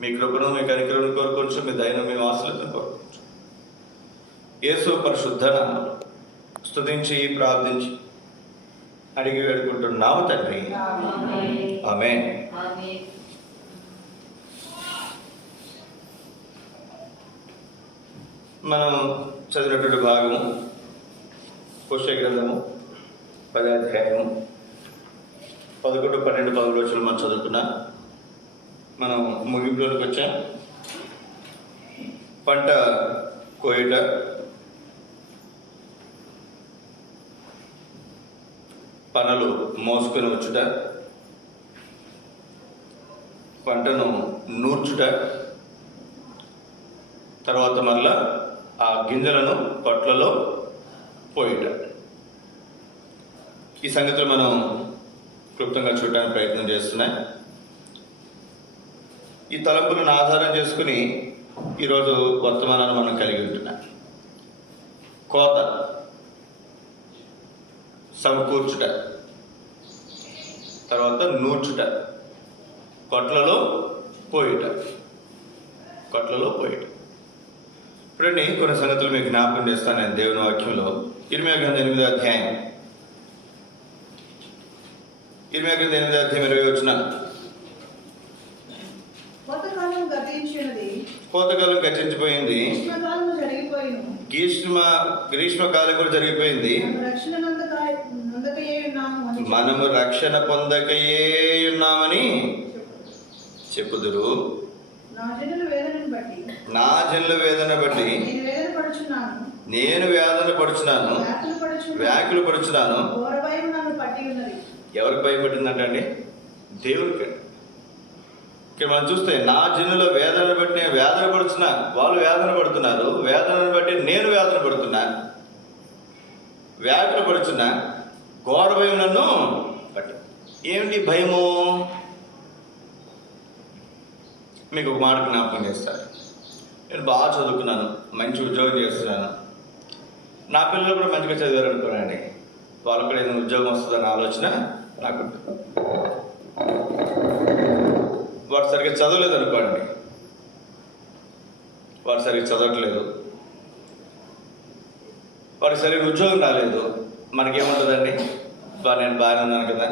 మీ కృపను, మీ కనికరమును కోరుకోవచ్చు, మీ దయను, మీ ఆశలను కోరుకోవచ్చు. యేసు పరిశుద్ధ నామములో స్తుతించి ప్రార్థించి అడిగి వేడుకుంటున్నాము తండ్రి. ఆమేన్. మనం చదివినటువంటి భాగము హోషేయ గ్రంథము 10వ అధ్యాయము 11, 12, 13 వచనాలు మనం చదువుకున్నా. మనం ముగింపులోకి వచ్చాం. పంట కోయుట, పనులు మోసుకొని వచ్చుట, పంటను నూర్చుట, తర్వాత మళ్ళా ఆ గింజలను కొట్లలో పోయుట. ఈ సంగతులు మనం క్లుప్తంగా చూడడానికి ప్రయత్నం చేస్తున్నాయి. ఈ తలంపులను ఆధారం చేసుకుని ఈరోజు వర్తమానాన్ని మనం కలిగి ఉంటున్నాం. కోత, సమకూర్చుట, తర్వాత నూర్చుట, కొట్లలో పోయుట. ఇప్పుడండి కొన్ని సంగతులు మీకు జ్ఞాపకం చేస్తాను నేను దేవుని వాక్యంలో. ఇర్మీయా గ్రంథం 8వ అధ్యాయం 20 వచనం. కోతకాలం గతించిపోయింది, గ్రీష్మకాలం కూడా జరిగిపోయింది, మనము రక్షణ పొందకయే ఉన్నామని చెప్పుదురు. నా జనుల వేదన బట్టి నేను వేదన పడుచున్నాను, వ్యాకులు పడుచున్నాను. ఎవరికి భయపడిందంటే దేవుడికి. ఇక్కడ మనం చూస్తే నా జనుల వేదన బట్టి నేను వేదన పడుతున్నా, వాళ్ళు వేదన పడుతున్నారు. వేదనను బట్టి నేను వేదన పడుతున్నా, వ్యాకులు పడుచున్నా. ఘోర భయం నన్ను పట్టి. ఏమిటి భయము? మీకు ఒక మాట జ్ఞాపకం చేస్తాను. నేను బాగా చదువుకున్నాను, మంచి ఉద్యోగం చేస్తున్నాను, నా పిల్లలు కూడా మంచిగా చదివారు అనుకోనండి, వాళ్ళకు కూడా ఏదైనా ఉద్యోగం వస్తుందన్న ఆలోచన నాకు. వాడు సరిగ్గా చదవలేదు అనుకోండి, వాడు సరిగ్గా చదవట్లేదు, వాడికి సరిగ్గా ఉద్యోగం రాలేదు, మనకేముంటుందండి? నేను బాగానే ఉన్నాను కదా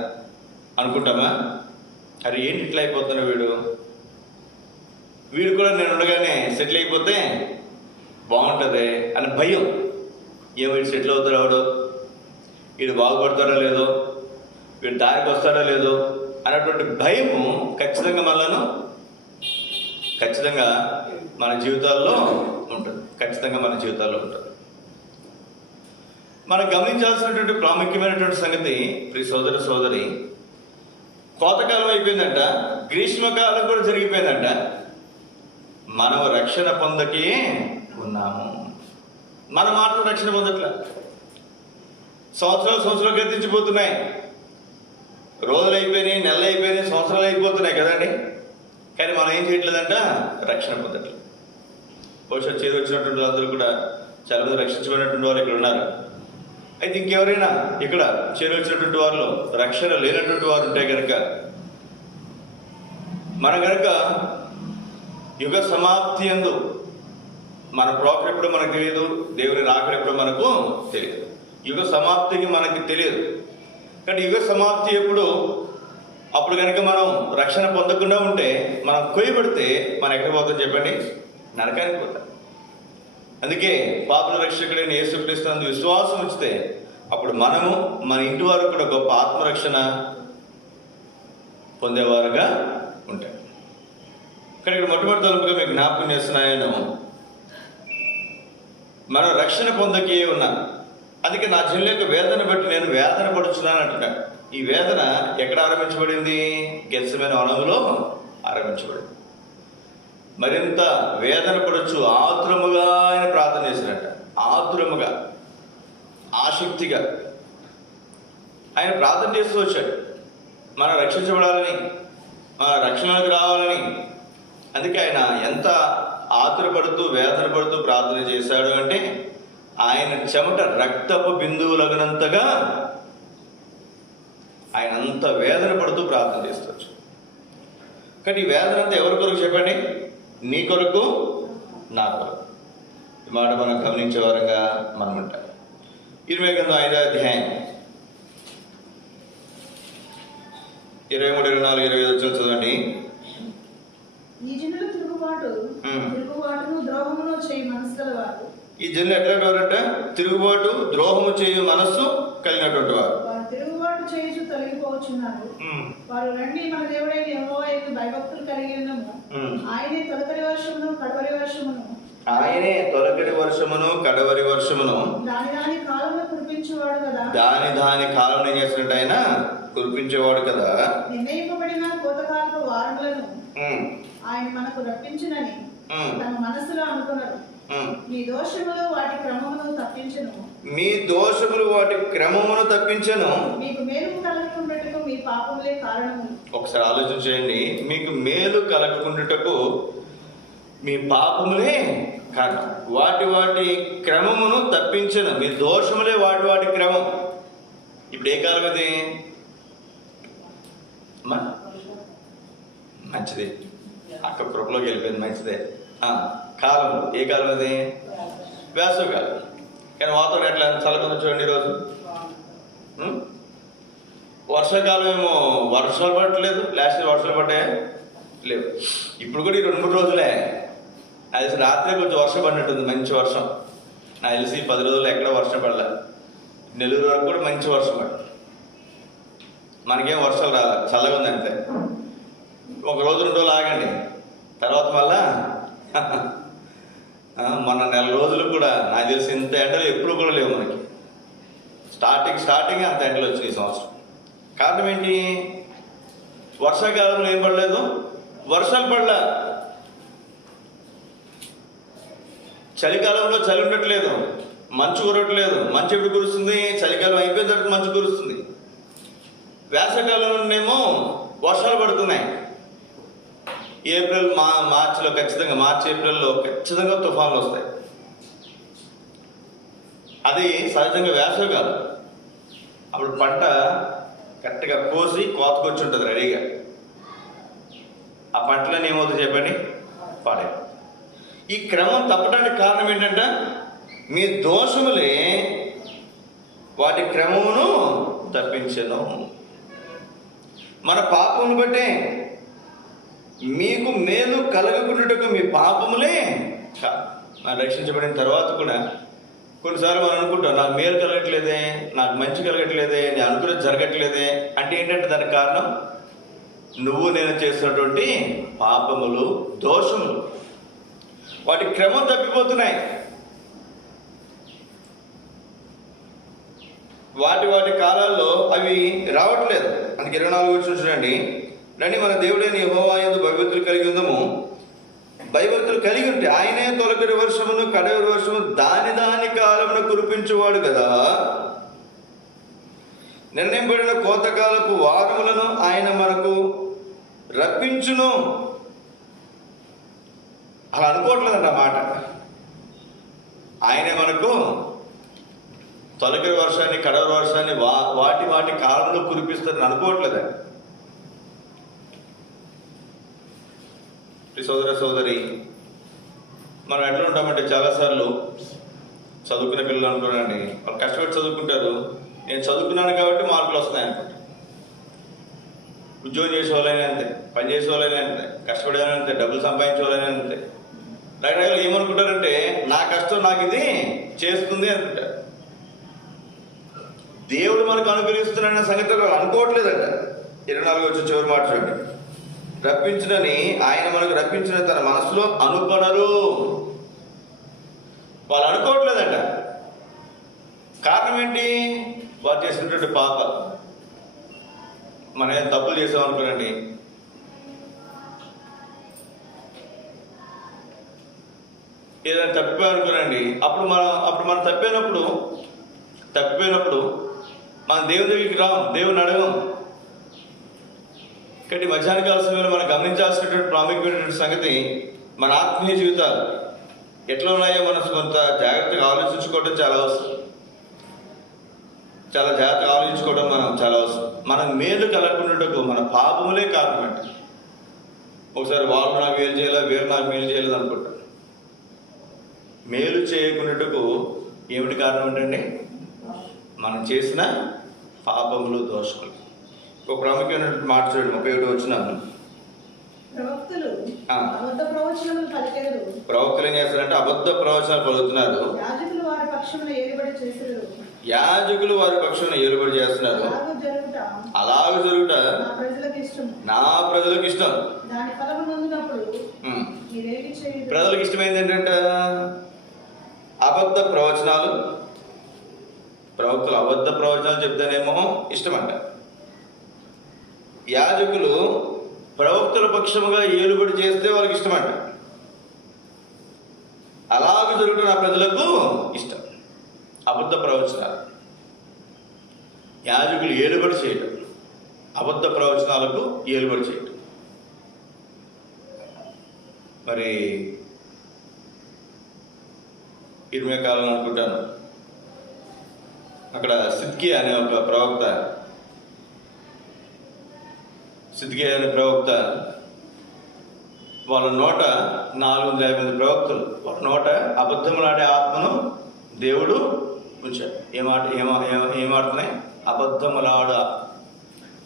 అనుకుంటామా? అరే ఏంటి ఇట్లా అయిపోతున్నాడు వీడు కూడా నేను ఉండగానే సెటిల్ అయిపోతే బాగుంటుంది అని భయం. ఏమో వీడు సెటిల్ అవుతాడో అవడో, వీడు బాగుపడతాడో లేదో, వీడు దారికి వస్తాడో లేదో అన్నటువంటి భయము ఖచ్చితంగా మన జీవితాల్లో ఉంటుంది. మనం గమనించాల్సినటువంటి ప్రాముఖ్యమైనటువంటి సంగతి, ప్రియ సోదర సోదరి, కోతకాలం అయిపోయిందంట, గ్రీష్మకాలం కూడా జరిగిపోయిందంట, మనం రక్షణ పొందకే ఉన్నాము. మన మాత్రం రక్షణ పొందట్లా. సంవత్సరాలు గతించిపోతున్నాయి, రోజులు అయిపోయినాయి, నెలలు అయిపోయినాయి, సంవత్సరాలు అయిపోతున్నాయి కదండి. కానీ మనం ఏం చేయట్లేదంట, రక్షణ పొందట్లేదు. బహుశా చేరు వచ్చినటువంటి అందరూ కూడా చాలామంది రక్షించబడినటువంటి వారు ఇక్కడ ఉన్నారు. అయితే ఇంకెవరైనా ఇక్కడ చేరు వచ్చినటువంటి వారిలో రక్షణ లేనటువంటి వారు ఉంటే కనుక, మనం కనుక యుగ సమాప్తి యందు మన ప్రోకర్ ఎప్పుడో మనకు తెలియదు, దేవుని రాకడ ఎప్పుడో మనకు తెలియదు, యుగ సమాప్తికి మనకి తెలియదు. కానీ యుగ సమాప్తి ఎప్పుడు, అప్పుడు కనుక మనం రక్షణ పొందకుండా ఉంటే, మనం కొయ్యబడితే మనం ఎక్కడ పోతాం చెప్పండి? నరకానికి పోతాం. అందుకే పాపుల రక్షకుడైన యేసుక్రీస్తునందు విశ్వాసం ఉంచితే అప్పుడు మనము, మన ఇంటి వారు కూడా గొప్ప ఆత్మరక్షణ పొందేవారుగా ఉంటాం. ఇక్కడ మొట్టమొదటి తలుపుగా మీకు జ్ఞాపకం చేస్తున్నాయను, మనం రక్షణ పొందకే ఉన్నాం. అందుకే నా జనుల యొక్క వేదన బట్టి నేను వేదన పడుచున్నాను అంటున్నాడు. ఈ వేదన ఎక్కడ ఆరంభించబడింది? గెత్సెమనే వనములో ఆరంభించబడింది. మరింత వేదన పడచ్చు ఆతురముగా ఆయన ప్రార్థన చేసినట్ట. ఆతురముగా, ఆసక్తిగా ఆయన ప్రార్థన చేస్తూ వచ్చాడు, మనం రక్షించబడాలని, మన రక్షణకు రావాలని. అందుకే ఆయన ఎంత ఆతురపడుతూ వేదన పడుతూ ప్రార్థన చేశాడు అంటే, ఆయన చెమట రక్తపు బిందువులగినంతగా ఆయన అంత వేదన పడుతూ ప్రార్థన చేస్తూ. కానీ ఈ వేదన అంతా ఎవరి కొరకు చెప్పండి? నీ కొరకు, నా కొరకు. ఈ మాట మనం గమనించే వారంగా మనం ఉంటాం. 5వ అధ్యాయం 23, 24, 25 చదవండి. ఈ జనులు తిరుగుబాటును ద్రోహమును చేయి మనసు గలవారు. ఈ జనులు ఎట్లాంటి వారంట? తిరుగుబాటు ద్రోహము చేయు మనస్సు కలిగినటువంటి వారు. వారు తిరుగుబాటు చేయుచు తొలగిపోవచ్చున్నారు. వారు రండి, మన దేవుడైన యెహోవా యందు భయభక్తులు కలిగి ఉన్నాము. ఆయనే తొలకరి వర్షమును కడవరి వర్షమును, ఆయనే తొలకరి వర్షమును కడవరి వర్షమును దాని కాలంలో కురిపించేవాడు కదా. దాని కాలం ఏం చేసినట్టు ఆయన కురిపించేవాడు కదా. నిర్ణయింపబడిన కోతకాలపు వారములను ఆయన మనకు రప్పించునని తమ మనసులో అనుకున్నారు. మీ దోషములు వాటి క్రమమును తప్పించెను. మీకు మేలు కలగకుండుటకు మీ పాపములే కారణము. ఒకసారి ఆలోచన చేయండి. మీకు మేలు కలగకుండుటకు మీ పాపములే కారణం. వాటి క్రమమును తప్పించెను. మీ దోషములే వాటి క్రమం. ఇప్పుడు ఏ కాలం అది? మంచిది, అక్క కృపలోకి వెళ్ళిపోయింది. మంచిదే. కాలం ఏ కాలం అది? వేసవి కాలం. కానీ వాతావరణం ఎట్లా చల్లకుండా చూడండి ఈరోజు. వర్షాకాలం ఏమో వర్షాలు పడట్లేదు. లాస్ట్ ఇయర్ వర్షాలు పడ్డాయా? లేవు. ఇప్పుడు కూడా ఈ 2-3 రోజులే అది రాత్రి కొంచెం వర్షం పడినట్టుంది. మంచి వర్షం. నాకు తెలిసి 10 రోజులు ఎక్కడ వర్షం పడలే. నెల్లూరు వరకు కూడా మంచి వర్షం పడ. మనకేం వర్షాలు రాలే, చల్లగా ఉంది అంతే. 1 రోజు 2 రోజులు ఆగండి, తర్వాత మళ్ళా మన 4 రోజులు కూడా నాకు తెలిసి ఇంత ఎండలు ఎప్పుడు కూడా లేవు మనకి. స్టార్టింగ్ అంత ఎండలు వచ్చినాయి ఈ సంవత్సరం. కారణం ఏంటి? వర్షాకాలంలో ఏం పడలేదు, వర్షాలు పడలే. చలికాలంలో చలి ఉండట్లేదు, మంచు కురవట్లేదు. మంచు ఎప్పుడు కురుస్తుంది? చలికాలం అయిపోయిన తర్వాత మంచు కురుస్తుంది. వేసవికాలంలోనేమో వర్షాలు పడుతున్నాయి. ఏప్రిల్ మార్చిలో ఖచ్చితంగా, ఏప్రిల్లో ఖచ్చితంగా తుఫాన్లు వస్తాయి. అది సహజంగా వేసవి కాదు. అప్పుడు పంట కరెక్ట్గా కోసి కోతకొచ్చి ఉంటుంది రెడీగా. ఆ పంటలను ఏమవుతుంది చెప్పండి? పాడే. ఈ క్రమం తప్పడానికి కారణం ఏంటంటే మీ దోషములే వాటి క్రమమును తప్పించెను. మన పాపమును బట్టే మీకు మేలు కలగకుండాటకు మీ పాపములే మనం రక్షించబడిన తర్వాత కూడా కొన్నిసార్లు మనం అనుకుంటాం, నాకు మేలు కలగట్లేదే, నాకు మంచి కలగట్లేదే, నేను అనుకున్నది జరగట్లేదే. అంటే ఏంటంటే దానికి కారణం నువ్వు నేను చేసినటువంటి పాపములు, దోషములు. వాటి క్రమం తప్పిపోతున్నాయి. వాటి కాలాల్లో అవి రావట్లేదు. అందుకే 24 చూడండి. రండి, మన దేవుడైన యెహోవా యందు భయభక్తులు కలిగి ఉందము. భయభక్తులు కలిగి ఉంటే ఆయనే తొలకరి వర్షమును కడవరి వర్షము దాని కాలమును కురిపించేవాడు కదా. నిర్ణయింపబడిన కోతకాలపు వారములను ఆయన మనకు రప్పించును. అలా అనుకోవట్లేదంట మాట. ఆయనే మనకు తొలకరి వర్షాన్ని కడవరి వర్షాన్ని వాటి కాలంలో కురిపిస్తారని అనుకోవట్లేదండి. సోదరి, మనం ఎట్లా ఉంటామంటే చాలాసార్లు చదువుకునే పిల్లలు అనుకోనండి, వాళ్ళు కష్టపడి చదువుకుంటారు. నేను చదువుకున్నాను కాబట్టి మార్కులు వస్తాయి అనుకుంటా. ఉద్యోగం చేసే వాళ్ళైనా అంతే, పని చేసే వాళ్ళైనా అంతే, కష్టపడేవాళ్ళైనా అంతే, డబ్బులు సంపాదించే వాళ్ళైనా అంతే. రకరకాలు ఏమనుకుంటారంటే నా కష్టం నాకు ఇది చేస్తుంది అనుకుంటారు. దేవుడు మనకు అనుగ్రహిస్తున్నాడన్న సంగతి వాళ్ళు అనుకోవట్లేదంట. 24 చివరి మాట చూడండి. రప్పించునని ఆయన మనకు రప్పించిన తన మనసులో అనుకొనరు. వాళ్ళు అనుకోవట్లేదంట. కారణం ఏంటి? వారు చేసినటువంటి పాప. మనం ఏం తప్పులు చేసామనుకోనండి, ఏదైనా తప్పిపోయామనుకోనండి, అప్పుడు మనం తప్పిపోయినప్పుడు మనం దేవుని దగ్గరికి రాం, దేవుని అడగం. కాబట్టి మధ్యాహ్న కాల సమయంలో మనం గమనించాల్సినటువంటి ప్రాముఖ్యమైనటువంటి సంగతి మన ఆత్మీయ జీవితాలు ఎట్లా ఉన్నాయో మనం కొంత జాగ్రత్తగా ఆలోచించుకోవడం చాలా అవసరం. మనం చాలా అవసరం. మనం మేలు కలగకుండాటకు మన పాపములే కారణమంట. ఒకసారి వాళ్ళు నాకు మేలు చేయలేదు, వేరు నాకు మేలు చేయలేదు అనుకుంటారు. మేలు చేయకున్నట్టుకు ఏమిటి కారణం ఏంటండి? మనం చేసిన పాపములు, దోషములు. ఒక ప్రాముఖ్యమైనటువంటి మాట చూడండి, 31 వచనం. ప్రవక్తలు అబద్ధ ప్రవచనములు పలికెదరు. ప్రవక్తలు ఏం చేస్తారంటే అబద్ధ ప్రవచనాలు పలుకుతున్నారు. యాజకులు వారి పక్షమున ఏలుబడి చేస్తారు. యాజకులు వారి పక్షమున ఏలుబడి చేస్తున్నారు. అలాగ జరుగుట నా ప్రజలకు ఇష్టం. దాని ఫలము నొందినప్పుడు ప్రజలకు ఇష్టమైంది ఏంటంటే అబద్ధ ప్రవచనాలు. ప్రవక్తలు అబద్ధ ప్రవచనాలు చెప్తేనేమో ఇష్టమంట. యాజకులు ప్రవక్తల పక్షముగా ఏలుబడి చేస్తే వాళ్ళకి ఇష్టమంట. అలాగ జరుగుట నా ప్రజలకు ఇష్టం. అబద్ధ ప్రవచనాలు, యాజకులు ఏలుబడి చేయటం, అబద్ధ ప్రవచనాలకు ఏలుబడి చేయటం. మరి ఇర్మియా కాలం అనుకుంటాను, అక్కడ సిద్కియా అనే ఒక ప్రవక్త, సిద్కియా అనే ప్రవక్త, వాళ్ళ నోట 450 మంది ప్రవక్తలు, వాళ్ళ నోట అబద్ధములాడే ఆత్మను దేవుడు ఉంచాడు. ఏమాడుతున్నాయి? అబద్ధములాడ.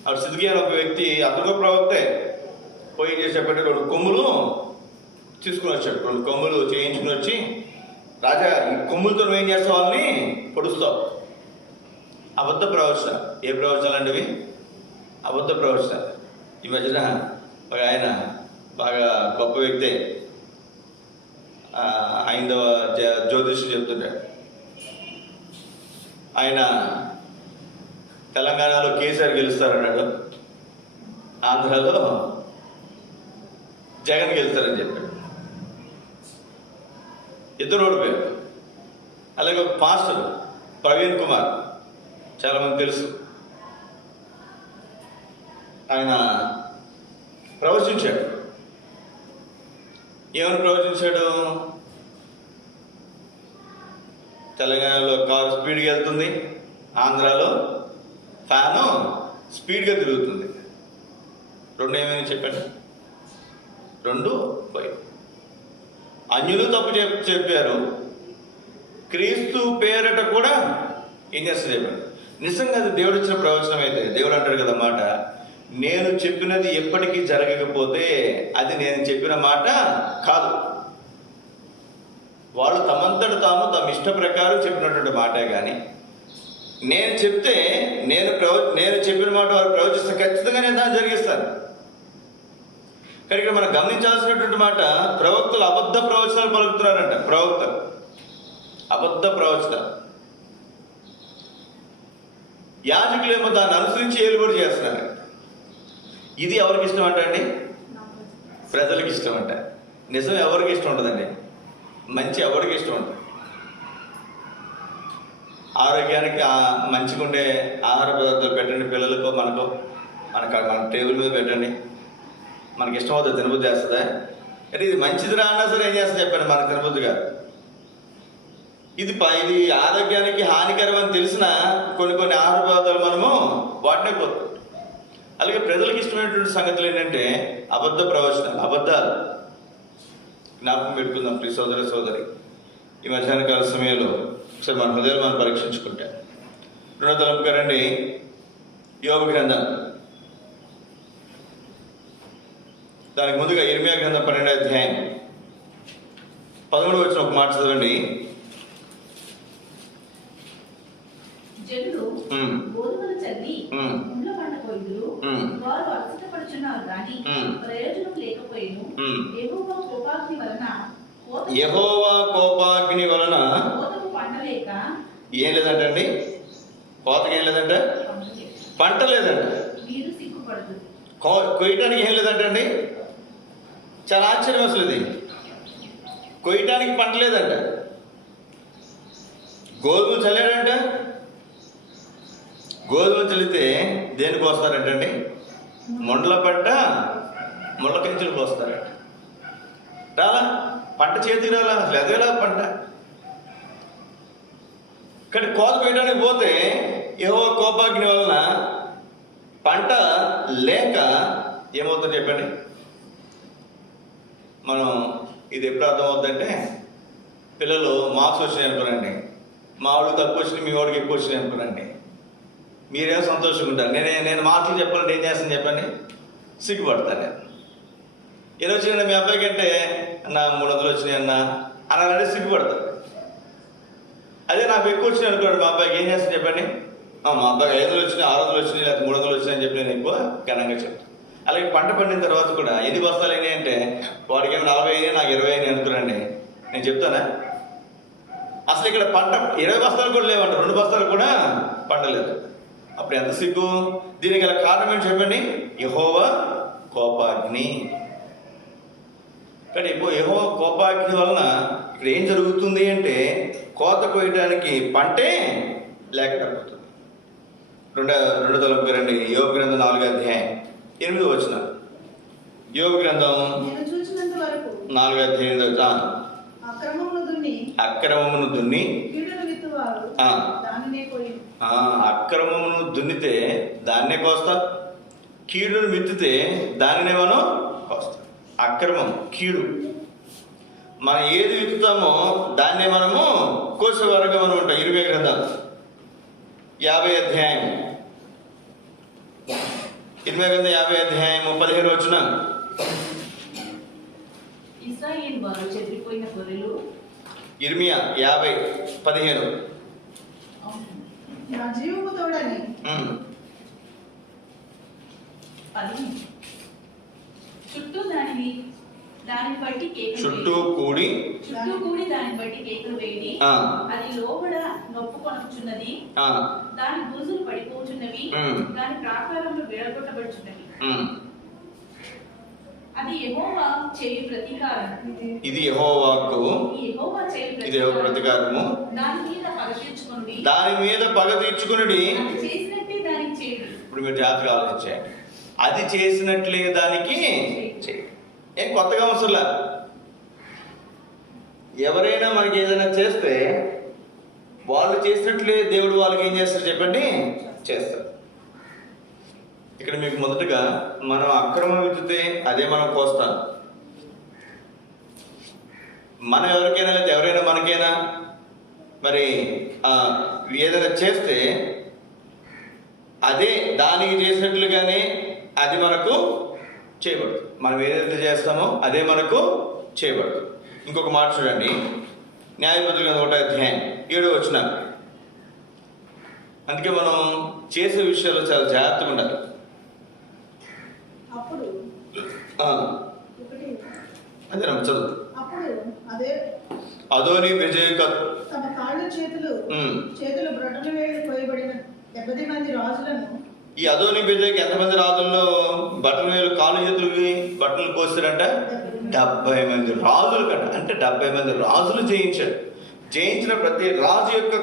అప్పుడు సిద్కియా ఒక వ్యక్తి, అతను ప్రవక్తే, పోయి చేసి చెప్పండి 2 కొమ్ములు తీసుకుని వచ్చాడు. 2 కొమ్ములు చేయించుకుని వచ్చి, రాజా ఈ కొమ్ములతో నువ్వేం చేస్తావు? వాళ్ళని పొడుస్తావు. అబద్ధ ప్రవచన. ఏ ప్రవచనాలు అంటే ఇవి? అబద్ధ ప్రవచన. ఈ మధ్యన ఒక ఆయన బాగా గొప్ప వ్యక్తే, హైందవ జ్యోతిష్యుడు చెప్తుంటాడు. ఆయన తెలంగాణలో కేసీఆర్ గెలుస్తారన్నాడు, ఆంధ్రాలో జగన్ గెలుస్తారని చెప్పాడు. ఇద్దరు ఓడిపోయారు. అలాగే ఒక పాస్టర్ ప్రవీణ్ కుమార్, చాలామంది తెలుసు, ఆయన ప్రవచించాడు. ఏమని ప్రవచించాడు? తెలంగాణలో కారు స్పీడ్గా వెళ్తుంది, ఆంధ్రాలో ఫ్యాను స్పీడ్గా తిరుగుతుంది. 2 ఏమని చెప్పాడు? 2 పోయి. అన్యులు తప్పు చెప్పారు, క్రీస్తు పేరట కూడా ఏం చేస్తారు చెప్పండి. నిజంగా అది దేవుడు ఇచ్చిన ప్రవచనం అయితే, దేవుడు అంటాడు కదా మాట, నేను చెప్పినది ఎప్పటికీ జరగకపోతే అది నేను చెప్పిన మాట కాదు. వాళ్ళు తమంతట తాము తమ ఇష్ట ప్రకారం చెప్పినటువంటి మాటే కానీ, నేను చెప్తే నేను చెప్పిన మాట వారు ప్రవచిస్తే ఖచ్చితంగా నేను దాన్ని జరిగిస్తాను. కానీ ఇక్కడ మనం గమనించాల్సినటువంటి మాట, ప్రవక్తలు అబద్ధ ప్రవచనాలు పలుకుతున్నారంట. ప్రవక్తలు అబద్ధ ప్రవచనాలు, యాజకులేమో దాన్ని అనుసరించి ఏలుబడి చేస్తున్నారు. ఇది ఎవరికి ఇష్టం అంట అండి? ప్రజలకు ఇష్టం అంట. నిజం ఎవరికి ఇష్టం ఉంటుందండి? మంచి ఎవరికి ఇష్టం ఉంటుంది? ఆరోగ్యానికి మంచిగా ఉండే ఆహార పదార్థాలు పెట్టండి పిల్లలకో, మనకో, మన టేబుల్ మీద పెట్టండి. మనకి ఇష్టం అవుతుంది, తినబుద్ధి చేస్తుందా? అంటే ఇది మంచిది రా అన్నా సరే ఏం చేస్తా చెప్పండి, మనకు తినబుద్ధి కాదు. ఇది ఆరోగ్యానికి హానికరం అని తెలిసిన కొన్ని ఆహార పదార్థాలు మనము వాటినే కోరుకుంటాం. అలాగే ప్రజలకు ఇష్టమైనటువంటి సంగతులు ఏంటంటే అబద్ధ ప్రవచనాలు, అబద్ధాలు. జ్ఞాపకం పెట్టుకుందాం ప్రియ సోదర సోదరి. ఈ మధ్యాహ్న కాల సమయంలో ఒకసారి మన హృదయాలు మనం పరీక్షించుకుంటే 2వ తలంపుగా రండి, యోబు గ్రంథం. దానికి ముందుగా ఇర్మియా గ్రంథం 12వ అధ్యాయం 13వ వచనం ఒక మాట చదవండి. జనులు గోధుమలు చల్లి ఇంట్లో పండపోయిదురు, వారు అలసటపడుచున్నారు కానీ ప్రయోజనం లేకపోయిను. యెహోవా కోపాగ్ని వలన కోతకు పండలేక ఏం లేదంటండి, కోతకి ఏం లేదంట, పంట లేదంట, వీరు సిగ్గుపడదు, కొయ్యటానికి ఏం లేదంటండి. చాలా ఆశ్చర్యం అసలు ఇది. కొయ్యటానికి పంట లేదంట. గోధుమలు చల్లాడంట. గోధుమలు చల్లితే దేనికి పోస్తారంటండి? మొండల పంట, ముళ్ళ కించులు పోస్తారంట. రాలా పంట చేతికి రాలా, అసలు ఎదగలా పంట. కానీ కోత కొయ్యడానికి పోతే యెహోవా కోపాగ్ని వలన పంట లేక ఏమవుతుందో చెప్పండి, మనం ఇది ఎప్పుడు అర్థమవుతుందంటే, పిల్లలు మార్క్స్ వచ్చినాయి అనుకోనండి, మా వాడికి తక్కువ వచ్చినాయి, మీ వాడికి ఎక్కువ వచ్చినాయి అనుకోనండి, మీరేమో సంతోషంగా ఉంటారు. నేను మాటలు చెప్పాలంటే ఏం చేస్తాను చెప్పండి, సిగ్గుపడతాను. నేను ఎలా వచ్చిన మీ అబ్బాయి కంటే నా 300 వచ్చినాయి అన్న అన్నారంటే సిగ్గుపడతాను. అదే నాకు ఎక్కువ వచ్చినాయి అనుకోండి, మా అబ్బాయికి ఏం చేస్తాను చెప్పండి, మా అబ్బాయికి 500 వచ్చినాయి, 600 వచ్చినాయి, లేకపోతే 300 వచ్చినాయి అని చెప్పి నేను ఎక్కువ ఘనంగా చెప్తాను. అలాగే పంట పండిన తర్వాత కూడా ఎన్ని బస్తాలు అయినాయి అంటే, వాడికి ఏమో 40 అయినాయి, నాకు 20 అయినాయి అనుకోనండి, నేను చెప్తానా? అసలు ఇక్కడ పంట 20 బస్తాలు కూడా లేవంట, 2 బస్తాలు కూడా పండలేదు. అప్పుడు ఎంత సిగ్గు. దీనికి గల కారణం ఏంటి చెప్పండి, యెహోవా కోపాగ్ని. కానీ ఇప్పుడు యెహోవా కోపాగ్ని వలన ఇక్కడ ఏం జరుగుతుంది అంటే, కోత కోయడానికి పంటే లేకపోతుంది. 2 తలంపురండి, యోబు గ్రంథం 4వ అధ్యాయం 8వ వచనం. యోబు గ్రంథం నేను చూచినంత వరకు 4వ అధ్యాయం 8వ. అక్రమమును దున్ని కీడును విత్తువాడు ఆ. దానినే కోయును. అక్రమమును దున్నితే దాన్నే కోస్తా, కీడును విత్తితే దానినే మనం కోస్తాం. అక్రమం, కీడు, మనం ఏది విత్తుతామో దాన్నే మనము కోసేవారుగా మనం ఉంటాం. 20 గ్రంథాలు 50వ అధ్యాయం, 20 గ్రంథం 50వ అధ్యాయం 17వ వచనం. ఇశ్రాయేలు వారు చెదిరిపోయిన గొర్రెలు. ఇర్మియా 50:15. నా జీవము తోడని 10 చుట్టూ దానిని బట్టి కేకలు చుట్టూ కూడి దాన్ని బట్టి కేకలు వేయడి. అది లోబడ నొప్పు కొనుచున్నది, దాని బురుజులు పడిపోచున్నవి, దాని ప్రాకారంలో విడగొట్టబడుచున్నవి. అది యెహోవా చేయు ప్రతీకారం. ఇది యెహోవాకు, యెహోవా చేయు ఇది యెహోవా ప్రతీకారము. దాని మీద పగ తీర్చుకొనుడి, దాని మీద పగ తీర్చుకునుడి. అది చేసినట్టే దానికి చేయుడి. ఇప్పుడు మీరు జాగ్రత్తగా ఆలోచించండి, అది చేసినట్లే దానికి చేయండి. ఏం కొత్తగా అవసరంలా. ఎవరైనా మనకి ఏదైనా చేస్తే వాళ్ళు చేసినట్లే దేవుడు వాళ్ళకి ఏం చేస్తారు చెప్పండి, చేస్తారు. ఇక్కడ మీకు మొదటగా మనం అక్రమం విత్తితే అదే మనం కోస్తాం. మనం ఎవరికైనా లేదా ఎవరైనా మనకైనా మరి ఏదైనా చేస్తే అదే దానికి చేసినట్లుగానే అది మనకు చేయబడుతుంది. మనం ఏదైతే చేస్తామో అదే మనకు చేయబడుతుంది. ఇంకొక మాట చూడండి, న్యాయపత్రిక 1వ అధ్యాయం 7వ వచనం. అందుకే మనం చేసే విషయాల్లో చాలా జాగ్రత్తగా ఉండాలి. అప్పుడు అదే చదువు. అప్పుడు అదే అదోని బెజెకు తమ కాళ్ళు చేతులు బ్రొటన వేళ్ళు కోయబడిన 70 మంది రాజులను. ఈ అదోని బెజెకు ఎంతమంది రాజుల్లో బట్టల వేలు కాళ్ళు చేతులకి బట్టలు కోస్తారంట? 70 మంది రాజులు కంట. అంటే 70 మంది రాజులు జయించాడు. జయించిన ప్రతి రాజు యొక్క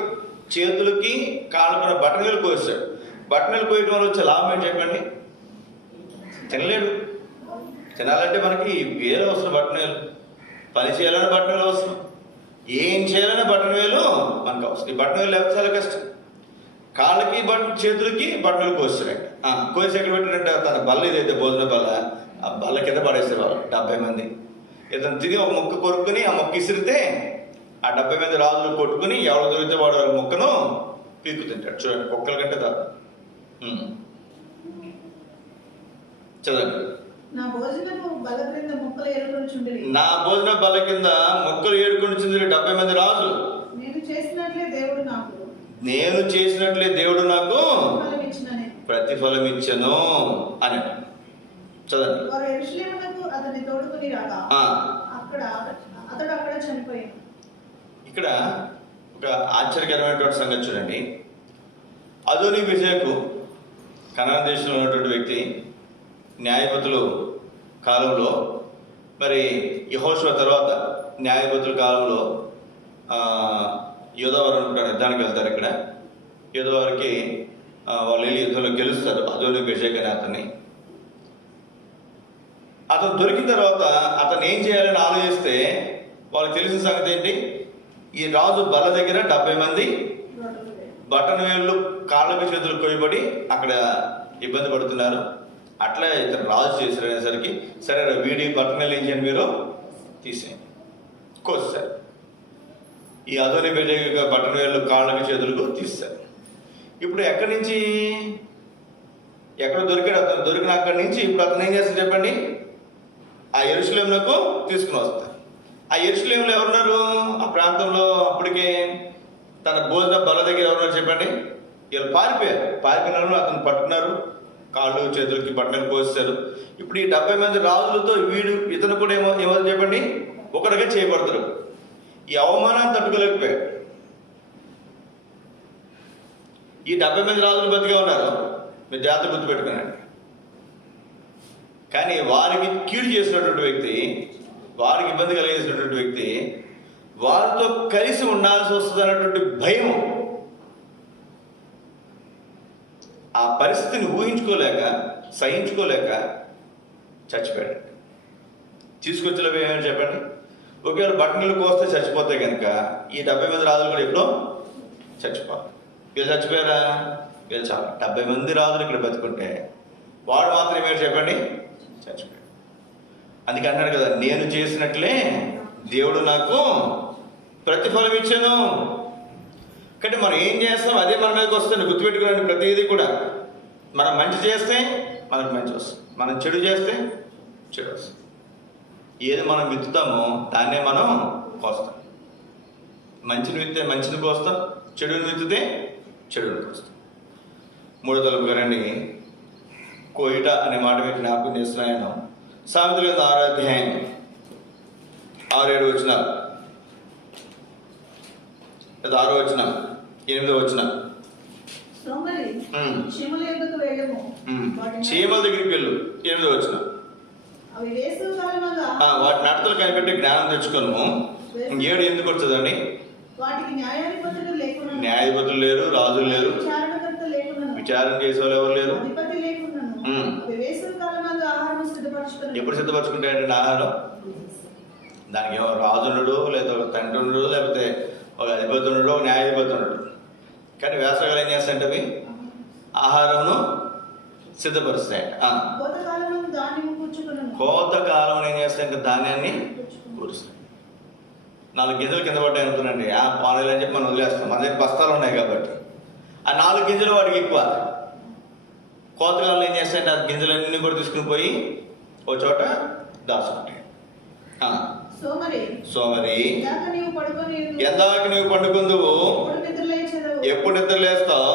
చేతులకి కాళ్ళు కూడా బట్టలు కోసాడు. బట్టలు కోయటం వల్ల వచ్చే లాభం ఏంటి చెప్పండి? తినలేడు. తినాలంటే మనకి వేలు అవసరం, బట్టలు పని చేయాలని బట్టలు అవసరం, ఏం చేయాలనే బట్టలు మనకు అవసరం. ఈ బట్టలు లేకపోతే చాలా కష్టం. కాళ్ళకి చేతులకి బట్టలు కోసాడంట. కోసి ఎక్కడ పెట్టాడంటే తన బల్ల ఏదైతే భోజన బల్ల, ఆ బల్ల కింద పడేసేవాళ్ళు 70 మంది. ఇతను తిని ఒక మొక్క కొరుక్కుని ఆ మొక్క ఇసిరితే ఆ 70 మంది రాజులు కొట్టుకుని ఎవరు దొరికితే వాడు మొక్కను పీక్కు తింటాడు. చూడండి, కుక్కల కంటే దారు. చదవండి. నా భోజనపు బల్ల కింద మొక్కలు ఏరుకొనుచుండిరి. నా భోజన బల్ల కింద మొక్కలు ఏరుకొనుచుండిరి 70 మంది రాజులు. నేను చేసినట్లే దేవుడు నాకు ప్రతిఫలం ఇచ్చను అని. చదవండి. వారు యెరూషలేమునకు అతన్ని తోడుకొని రాగా అతడు అక్కడ చనిపోయాడు. ఇక్కడ ఒక ఆశ్చర్యకరమైనటువంటి సంగతి చూడండి. అదోని బెజెకు కనాను దేశంలో ఉన్నటువంటి వ్యక్తి. న్యాయపతులు కాలంలో మరి యెహోషువ తర్వాత న్యాయపతుల కాలంలో యోధావారు అనుకుంటారు, యుద్ధానికి వెళ్తారు. ఇక్కడ యోధావారికి వాళ్ళు వెళ్ళి యుద్ధంలో గెలుస్తారు అదోని బెజెక్ అనే అతన్ని. అతను దొరికిన తర్వాత అతను ఏం చేయాలని ఆలోచిస్తే వాళ్ళకి తెలిసిన సంగతి ఏంటి, ఈ రాజు బల్ల దగ్గర 70 మంది బటన్ వేళ్ళు కాళ్ళకి చేతులు కొయ్యబడి అక్కడ ఇబ్బంది పడుతున్నారు. అట్లా ఇతను రాజు చేశారు. అనేసరికి సరే వీడి బటన్ వేళ్ళు ఏం చేయండి, మీరు తీసేయండి. కోస్తారు. ఈ అదోని బెజేగా బట్టన వేళ్ళు కాళ్ళకి చేతులకు తీస్తారు. ఇప్పుడు ఎక్కడి నుంచి ఎక్కడ దొరికాడు అతను, దొరికిన అక్కడి నుంచి ఇప్పుడు అతను ఏం చేస్తారు చెప్పండి, ఆ యెరూషలేమునకు తీసుకుని వస్తారు. ఆ యెరూషలేములో ఎవరున్నారు ఆ ప్రాంతంలో? అప్పటికే తన భోజన బల దగ్గర ఎవరున్నారు చెప్పండి? వీళ్ళు పారిపోయినారు. అతను పట్టుకున్నారు, కాళ్ళు చేతులకి బట్టలు కోస్తారు. ఇప్పుడు ఈ 70 మంది రాజులతో ఇతను కూడా ఏమో చెప్పండి, ఒకటిగా చేయబడతారు. ఈ అవమానాన్ని తట్టుకోలేకపోయాడు. ఈ 70 మంది రాజులు బతిగా ఉన్నారు, మీరు జాగ్రత్త గుర్తుపెట్టుకున్నాడు. కానీ వారికి కీడు చేసినటువంటి వ్యక్తి, వారికి ఇబ్బంది కలిగేసినటువంటి వ్యక్తి వారితో కలిసి ఉండాల్సి వస్తుంది అన్నటువంటి భయం, ఆ పరిస్థితిని ఊహించుకోలేక సహించుకోలేక చచ్చిపోయాడు. తీసుకొచ్చేలోపు ఏమని చెప్పండి, ఒకవేళ బట్టలు కోస్తే చచ్చిపోతే కనుక ఈ 70 మంది రాజులు కూడా ఎప్పుడో చచ్చిపోవాలి. వీళ్ళు చచ్చిపోయారా? వీళ్ళు చాలా 70 మంది రాజులు ఇక్కడ బతుకుంటే వాడు మాత్రం ఏమేమి చెప్పండి, చచ్చిపోయాడు. అందుకే అన్నాడు కదా, నేను చేసినట్లే దేవుడు నాకు ప్రతిఫలం ఇచ్చాను. కాబట్టి మనం ఏం చేస్తాం అదే మన మీదకి వస్తుంది. గుర్తుపెట్టుకోండి, ప్రతిదీ కూడా మనం మంచి చేస్తే మనకు మంచి వస్తుంది, మనం చెడు చేస్తే చెడు వస్తుంది. ఏది మనం విత్తుతామో దాన్నే మనం కోస్తాం. మంచిని విత్తే మంచిని కోస్తాం, చెడుని విత్తితే చెడుని కోస్తాం. 3వ తలుపు గారండి, కోయిట అనే మాట మీకు జ్ఞాపకం చేస్తున్నాను. సామెతల 6వ అధ్యాయం 6-7 వచనాలు, 6వ వచనం, 8వ వచనం. సోమరి చీమల యొద్దకు వెళ్ళుము, చీమల దగ్గరికి వెళ్ళు, 8వ వచనం. అవి వేసవి కాలమనగా వాటి నడతలు కనిపెట్టి జ్ఞానం తెచ్చుకోను. 7 ఎందుకు వస్తుందండి? వాటికి న్యాయాధిపతులు లేకుండా, న్యాయాధిపతులు లేరు, రాజులు లేరు, విచారణకర్త లేకుండా, విచారణ చేసే వాళ్ళు ఎవరు లేరు, అధిపతి లేకుండా. అవి వేసవి కాలమనగా ఆహారం సిద్ధపరచుకుని. ఎప్పుడు సిద్ధపరచుకుంటాయండి ఆహారం? దానికి ఏమో రాజు ఉండడు, లేదా ఒక తండ్రి ఉండడు, లేకపోతే ఒక అధిపతి ఉండడు, ఒక న్యాయాధిపతి ఉండడు. కానీ వేసవికాలం ఏం చేస్తాయంటే అవి ఆహారంను సిద్ధపరుస్తాయంట. కోతకాలం ఏం చేస్తాయి, ఇంకా ధాన్యాన్ని కూరుస్తాయి. 4 గింజలు కింద పడ్డాయి అనుకున్నాండి, పానీలు అని చెప్పి మనం వదిలేస్తాం. మన దగ్గర బస్తాలు ఉన్నాయి కాబట్టి ఆ 4 గింజలు వాడికి ఎక్కువ. కోతకాలం ఏం చేస్తాయంటే ఆ గింజలన్నీ కూడా తీసుకుని పోయి ఒక చోట దాచుకుంటాయి. సోమరి ఎందాక నీవు పండుకుందువు, ఎప్పుడు నిద్ర లేస్తావు,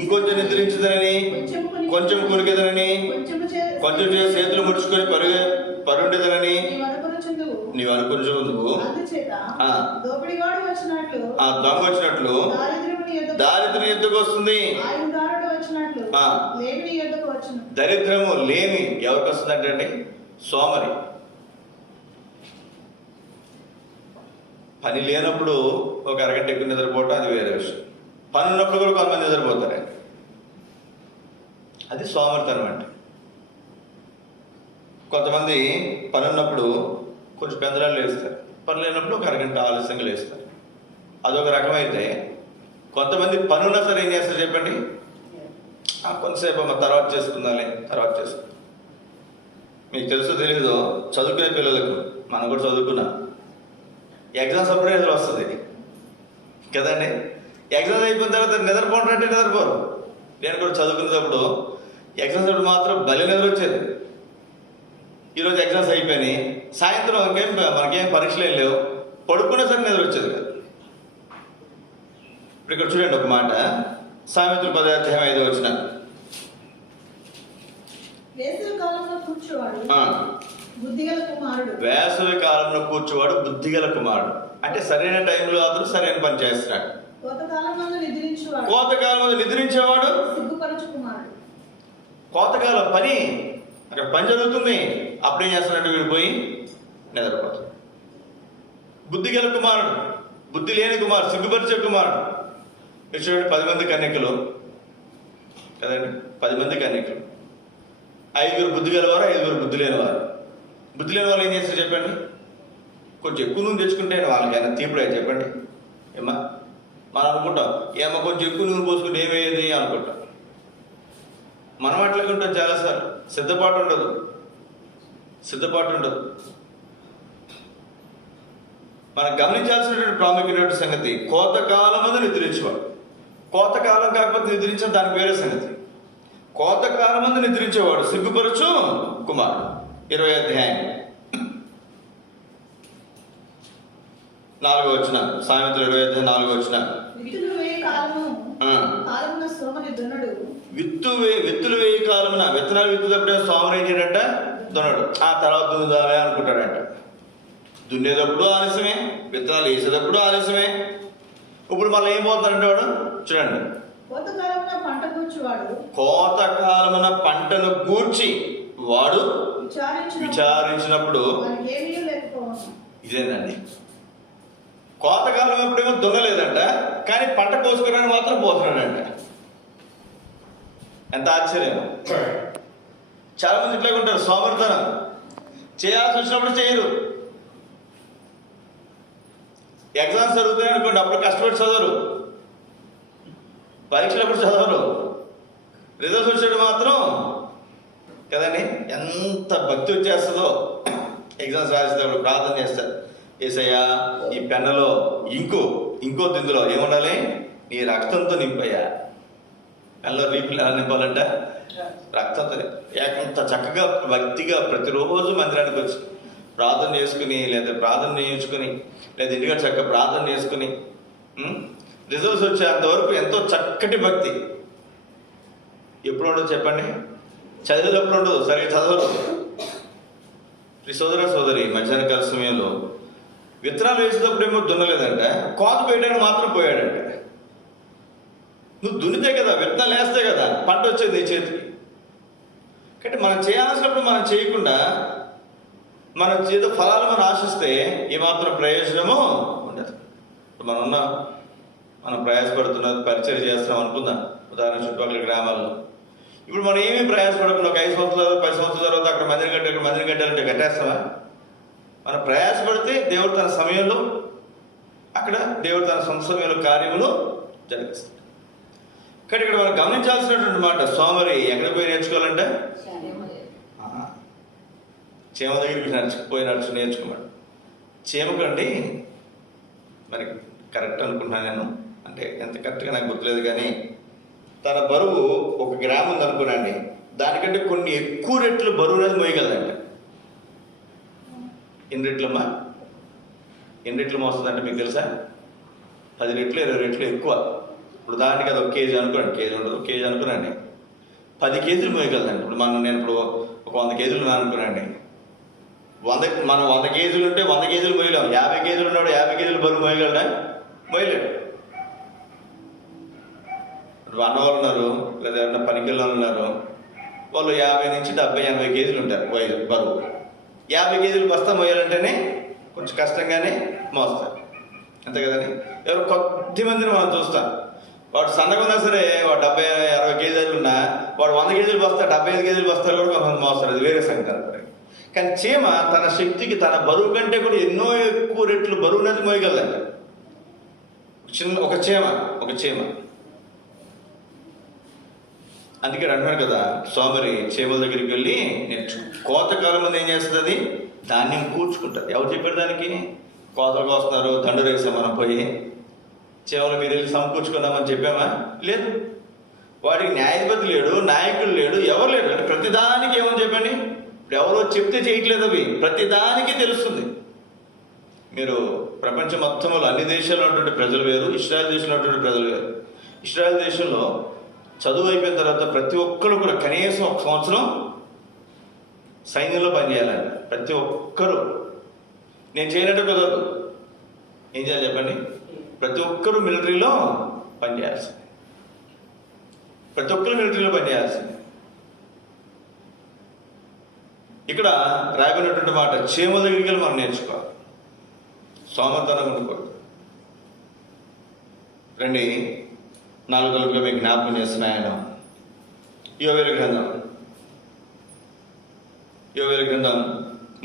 ఇంకొంచెం నిద్రించదనని, కొంచెం కురికెదనని, కొంచెం చేతులు ముడుచుకొని పరుండేదనని నీవు అనుకుంటున్నావు. దొంగ వచ్చినట్లు దారిద్ర్యం ఎద్దుకు వస్తుంది. దరిద్రము లేమి ఎవరికి వస్తుందంటే అండి, సోమరి. పని లేనప్పుడు ఒక అరగంట ఎక్కువ నిద్రపోవటం అది వేరే విషయం. పని ఉన్నప్పుడు కూడా కొంతమంది నిద్రపోతారండి, అది సోమరితనం అంటే. కొంతమంది పని ఉన్నప్పుడు కొంచెం పెందరాలు లేస్తారు, పని లేనప్పుడు ఒక అరగంట ఆలస్యంగా లేస్తారు, అదొక రకమైతే. కొంతమంది పని ఉన్నా సరే ఏం చేస్తారు చెప్పండి, కొంతసేపు అమ్మ తర్వాత చేసుకుందాలి, తర్వాత చేసుకుందాం. మీకు తెలుసో తెలీదో, చదువుకునే పిల్లలకు, మనం కూడా చదువుకున్నాం, ఎగ్జామ్స్ అప్పుడే నిద్ర వస్తుంది కదండి. ఎగ్జామ్స్ అయిపోయిన తర్వాత నిద్రపోవడం నిద్రపోరు. నేను కూడా చదువుకునేటప్పుడు ఎగ్జామ్స్ అప్పుడు మాత్రం భలే నిద్ర వచ్చేది. ఈరోజు ఎగ్జామ్స్ అయిపోయినాయి, సాయంత్రం మనకేం పరీక్షలు ఏం లేవు, పడుకునే సరే నిద్ర వచ్చేది కదా. ఇప్పుడు ఇక్కడ చూడండి ఒక మాట, సామెతల 10వ అధ్యాయం 5వ వచనం. వేసవి కాలంలో కూర్చోవాడు బుద్ధిగల కుమారుడు. అంటే సరైన టైంలో అతను సరైన పని చేస్తున్నాడు. కోతకాలం నిద్రించేవాడు కోతకాలం పని, అక్కడ పని జరుగుతుంది, అప్పుడేం చేస్తున్నట్టు వీడు పోయి నిద్రపోతాడు. బుద్ధిగల కుమారుడు, బుద్ధి లేని కుమారుడు, సిగ్గుపరిచే కుమారుడు. చూడండి, 10 మంది కన్యకలు కదండి, 10 మంది కన్యకలు, 5 బుద్ధి గలవారు, 5 బుద్ధి లేనివారు. బుద్ధి లేని వాళ్ళు ఏం చేస్తారు చెప్పండి, కొంచెం ఎక్కువ నూనె తెచ్చుకుంటే వాళ్ళకి ఏమైనా తీపుడే చెప్పండి. ఏమా మనం అనుకుంటాం, ఏమో కొంచెం ఎక్కువ నూనె పోసుకుంటే ఏమయ్యేది అనుకుంటాం. మనం అట్లాగే ఉంటాం చాలాసార్లు. సిద్ధపాటు ఉండదు. మనం గమనించాల్సినటువంటి ప్రాముఖ్యమైన సంగతి, కోతకాలం అందు నిద్రించేవాడు. కోతకాలం కాకపోతే నిద్రించిన దానికి వేరే సంగతి. కోతకాలం అందు నిద్రించేవాడు సిగ్గుపరచు కుమారుడు. 20వ అధ్యాయం 4వ వచనం, సామెతలు 20వ అధ్యాయం 4వ వచనం. విత్తులు వేయ కాలమున సోమరి దున్నడు. విత్తులు వేయి కాలమున, విత్తనాలు విత్తున్నప్పుడే సోమరు ఏం చేయడంట? దున్నడు. ఆ తర్వాత దున్నుదాలే అనుకుంటాడంట. దున్నేటప్పుడు ఆలస్యమే, విత్తనాలు వేసేటప్పుడు ఆలస్యమే. ఇప్పుడు మళ్ళీ ఏం పోతాడంటే వాడు చూడండి, కోతకాలమున పంట కూర్చువాడు, కోతకాలమున పంటను గూర్చి వాడు విచారించినప్పుడు ఏమీ లేకపోవచ్చు. ఇదేనండి, కోతకాలం ఎప్పుడేమో దున్నలేదంట, కానీ పంట కోసుకోవడానికి మాత్రం పోతున్నాడంట. ఎంత ఆశ్చర్యం! చాలా మంది ఇట్లాగే ఉంటారు, సోమరితనం. చేయాల్సి వచ్చినప్పుడు చేయరు. ఎగ్జామ్స్ జరుగుతున్నాయి అనుకోండి, అప్పుడు కష్టపడి చదవరు. పరీక్షలు అప్పుడు చదవరు. రిజల్ట్స్ వచ్చేది మాత్రం కదండి, ఎంత భక్తి వచ్చేస్తుందో ఎగ్జామ్స్ రాసేటప్పుడు ప్రార్థన చేస్తారు. ఏసయ్యా, ఈ పెన్నులో ఇంకో ఇందులో ఏముండాలి? నీ రక్తంతో నింపయ్యా. పెన్నులో రీఫిల్ ఎలా నింపాలంట? రక్తంతో. ఎంత చక్కగా భక్తిగా ప్రతిరోజు మందిరానికి వచ్చి ప్రార్థన చేసుకుని, లేదా ప్రార్థన చేయించుకుని, లేదా ఇంటిగా చక్కగా ప్రార్థన చేసుకుని రిజల్ట్స్ వచ్చేంత వరకు ఎంతో చక్కటి భక్తి. ఎప్పుడు ఉండదు చెప్పండి? చదివేటప్పుడు ఉండదు, సరిగ్గా చదవరు. ఈ సోదరి మధ్యాహ్న కాల సమయంలో విత్తనాలు వేసేటప్పుడు ఏమో దున్నలేదంట, కోత పోయడానికి మాత్రం పోయాడంట. నువ్వు దున్నితే కదా, విత్తనాలు వేస్తే కదా పంట వచ్చేది నీ చేతికి. కాబట్టి మనం చేయాల్సినప్పుడు మనం చేయకుండా మన చేత ఫలాలు మనం ఆశిస్తే ఏమాత్రం ప్రయోజనమో ఉండదు. ఇప్పుడు మనం ప్రయాసపడుతున్నది పరిచయం చేస్తాం అనుకుందాం. ఉదాహరణ చుట్టుపక్కల గ్రామాల్లో ఇప్పుడు మనం ఏమీ ప్రయాసపడకుండా ఒక 5 సంవత్సరాలు 10 సంవత్సరాల తర్వాత అక్కడ మందిరం కట్టాలంటే కట్టేస్తామా? మనం ప్రయాసపడితే దేవుడు తన సమయంలో, అక్కడ దేవుడు తన సొంత సమయంలో కార్యములు జరిగిస్తాడు. కానీ ఇక్కడ మనం గమనించాల్సినటువంటి మాట, సోమరి ఎక్కడికి పోయి నేర్చుకోవాలంటే చీమ దగ్గరికి నేర్చుకోమని. చీమకండి మరి కరెక్ట్ అనుకుంటున్నాను నేను, అంటే ఎంత కరెక్ట్గా నాకు గుర్తులేదు, కానీ తన బరువు 1 గ్రాము ఉంది అనుకున్నాండి, దానికంటే కొన్ని ఎక్కువ రెట్లు బరువు అనేది మోయగలదండి. ఎన్ని రెట్లమ్మా? ఎన్ని రెట్లు మోస్తుందంటే మీకు తెలుసా? 10 రెట్లు 20 రెట్లు ఎక్కువ. ఇప్పుడు దానికి అది 1 కేజీ అనుకోండి, కేజీ ఉండదు, 1 కేజీ అనుకున్నాండి, 10 కేజీలు మోయగలదండి. ఇప్పుడు నేను ఇప్పుడు ఒక 100 కేజీలు ఉన్నాను అనుకున్నాండి, మనం 100 కేజీలు ఉంటే 100 కేజీలు మోయలేము. 50 కేజీలు ఉన్నాడు 50 కేజీలు బరువు మోయగలడా? మోయలేడు. ఇప్పుడు అన్నవాళ్ళు ఉన్నారు, లేదా ఎవరైనా పనికిళ్ళు ఉన్నారు, వాళ్ళు 50 నుంచి 70, 80 కేజీలు ఉంటారు బరువు. 50 కేజీలు బస్తా మోయాలంటేనే కొంచెం కష్టంగానే మోస్తారు, అంతే కదండి. ఎవరు కొద్ది మందిని మనం చూస్తాం, వాడు సన్నగా ఉన్నా సరే, వాడు 70-60 కేజీలు ఉన్నా వాడు 100 కేజీలు బస్తా 75 కేజీలు బస్తాలు కూడా కొంతమంది మోస్తారు, అది వేరే సంగతి అనుకోండి. కానీ చీమ తన శక్తికి, తన బరువు కంటే కూడా ఎన్నో ఎక్కువ రెట్లు బరువు అనేది మోయగలదండి. ఒక చీమ. అందుకే అంటున్నాడు కదా, సోమరి చీమల దగ్గరికి వెళ్ళి కోతకాలం మంది ఏం చేస్తుంది? అది ధాన్యం కూర్చుకుంటుంది. ఎవరు చెప్పారు దానికి? కోతలు కోస్తున్నారు, దండలు వేసాం మనం పోయి, చీమలు మీరు వెళ్ళి సమకూర్చుకుందామని చెప్పామా? లేదు. వాడికి న్యాయాధిపతి లేడు, నాయకుడు లేడు, ఎవరు లేడు. అంటే ప్రతిదానికి ఏమని చెప్పండి, ఇప్పుడు ఎవరో చెప్తే చేయట్లేదు, అవి ప్రతిదానికి తెలుస్తుంది. మీరు ప్రపంచం మొత్తంలో అన్ని దేశాల్లో ఉన్నటువంటి ప్రజలు వేరు, ఇస్రాయల్ దేశంలో ఉన్నటువంటి ప్రజలు వేరు. ఇస్రాయల్ దేశంలో చదువు అయిపోయిన తర్వాత ప్రతి ఒక్కరు కూడా కనీసం 1 సంవత్సరం సైన్యంలో పనిచేయాలండి. ప్రతి ఒక్కరూ. నేను చేయనట్టు కుదరదు. ఏం చేయాలి చెప్పండి? ప్రతి ఒక్కరూ మిలిటరీలో పనిచేయాల్సింది. ఇక్కడ రాయబడినటువంటి మాట, చీమల దగ్గరికి వెళ్ళి మనం నేర్చుకోవాలి, సోమరితనం ఉండకూడదు. రండి, 4 మీకు జ్ఞాపకం చేస్తున్నాయను. యోవేలు గ్రంథం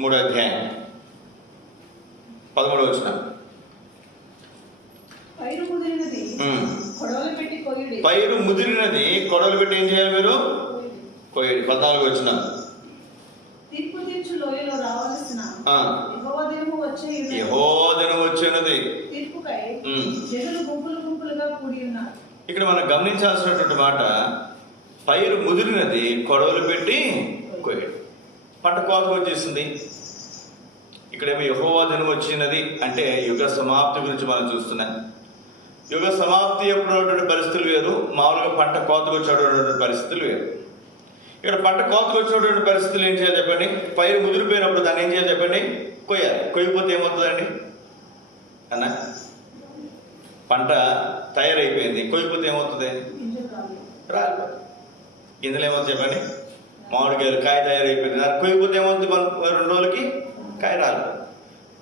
3వ అధ్యాయం 13వ వచనం. పైరు ముదిరినది కొడవలు పెట్టి ఏం చేయాలి మీరు? కోయండి. 14వ వచనం. తీర్పు తీర్చు లోయలో రావాల్సిన ఆ, యెహోవా దినము వచ్చి ఉన్నది. యెహోవా దినం వచ్చినది. తీర్పుకై ఉమ్. జనులు గుంపులు గుంపులుగా కూడి ఉన్నారు. ఇక్కడ మనం గమనించాల్సినటువంటి మాట, పైరు ముదిరినది, కొడవలు పెట్టి కోయడు. పంట కోతకు వచ్చేసింది. ఇక్కడేమో యెహోవా దినం వచ్చినది అంటే యుగ సమాప్తి గురించి మనం చూస్తున్నాం. యుగ సమాప్తి ఎప్పుడు ఉన్నటువంటి పరిస్థితులు వేరు, మామూలుగా పంట కోతకు వచ్చేటువంటి పరిస్థితులు వేరు. ఇక్కడ పంట కోతకు వచ్చినటువంటి పరిస్థితులు ఏం చేయాలి చెప్పండి? పైరు ముదిరిపోయినప్పుడు దాన్ని ఏం చేయాలి చెప్పండి? కొయ్యాలి. కొయ్యిపోతే ఏమవుతుందండి అన్న? పంట తయారైపోయింది, కొయ్యిపోతే ఏమవుతుంది? గింజలు రాలి. రాలిపోతుంది. గింజలు ఏమవుతుంది చెప్పండి? మామిడికాయలు కాయ తయారైపోయింది, దాన్ని కొయ్యిపోతే ఏమవుతుంది? 2 రోజులకి కాయ రాలిపోతుంది.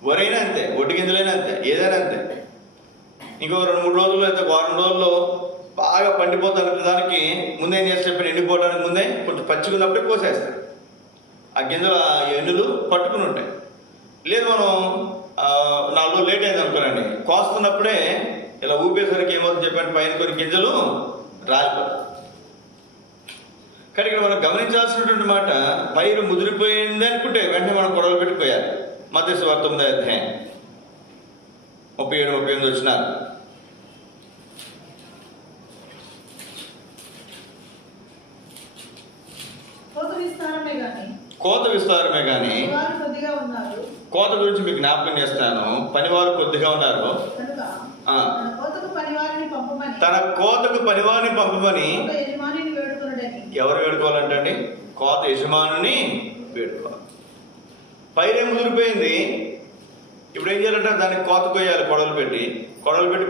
వరైనా అంతే, ఒట్టి గింజలైనా అంతే, ఏదైనా అంతే. ఇంకో 2-3 రోజుల్లో అయితే వారం రోజుల్లో బాగా పండిపోతాను దానికి ముందే ఏం చేస్తే చెప్పండి? ఎండిపోవడానికి ముందే కొంచెం పచ్చిగున్నప్పుడే కోసేస్తాడు. ఆ గింజలు ఆ ఎన్నులు పట్టుకుని ఉంటాయి. లేదు మనం 4 రోజులు లేట్ అయింది అనుకోనండి, కోస్తున్నప్పుడే ఇలా ఊపేసరికి ఏమవుతుంది చెప్పండి? పైన కొన్ని గింజలు రాలిపోతాయి. కానీ ఇక్కడ మనం గమనించాల్సినటువంటి మాట, పైరు ముదిరిపోయింది అనుకుంటే వెంటనే మనం కొడవలు పెట్టిపోయాలి. మత్తయి సువార్త 9వ అధ్యాయం 37-38 వచ్చినారు. కోత విస్తారమే గాని కోత విస్తారమే కానీ పనివారు కొద్దిగా ఉన్నారు. కోత గురించి మీకు జ్ఞాపకం చేస్తాను. పనివారు కొద్దిగా ఉన్నారు కనుక ఆ. తన కోతకు పనివారిని పంపమని తన కోతకు పనివారిని పంపమని ఒక యజమానిని వేడుకొనుడని. ఎవరు వేడుకోవాలంటండి? కోత యజమానుని వేడుకోవాలి. పైరే ముదిరిపోయింది, ఇప్పుడు ఏం చేయాలంటే దానికి కోత కొయ్యాలి. కొడవలు పెట్టి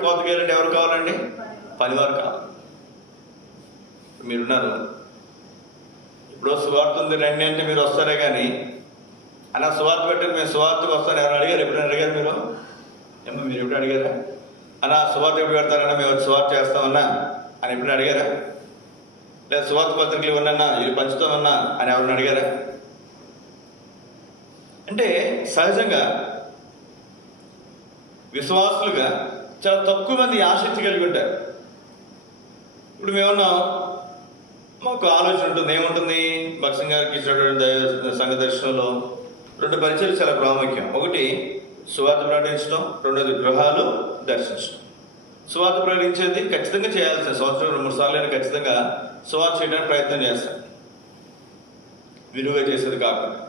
కోత కొయ్యాలంటే ఎవరు కావాలండి? పనివారు కావాలి. మీరున్నారు, ఇప్పుడు సువార్త ఉంది రండి అంటే మీరు వస్తారే కానీ అలా సువార్త పెట్టండి మేము సువార్తకు వస్తాను ఎవరు అడిగారు? ఎప్పుడైనా అడిగారు మీరు? ఏమో మీరు ఎప్పుడు అడిగారా? అలా సువార్త ఎప్పుడు పెడతారన్నా మేము సువార్త చేస్తామన్నా అని ఎప్పుడు అడిగారా? లేదా సువార్త పత్రికలు ఇవ్వనన్నా ఇవి పంచుతామన్నా అని ఎవరిని అడిగారా? అంటే సహజంగా విశ్వాసులుగా చాలా తక్కువ మంది ఆసక్తి కలిగి ఉంటారు. ఇప్పుడు మేమున్నాం, మాకు ఆలోచన ఉంటుంది. ఏముంటుంది? భక్సింగ్ గారికి ఇచ్చినటువంటి సంఘ దర్శనంలో 2 పరిచయాలు చాలా ప్రాముఖ్యం. ఒకటి సువార్త ప్రకటించడం, రెండోది గృహాలు దర్శించడం. సువార్త ప్రకటించేది ఖచ్చితంగా చేయాల్సిన సంవత్సరం 2-3 సార్లు ఖచ్చితంగా సువార్త చేయడానికి ప్రయత్నం చేస్తాం, విలువ చేసేది కాకుండా.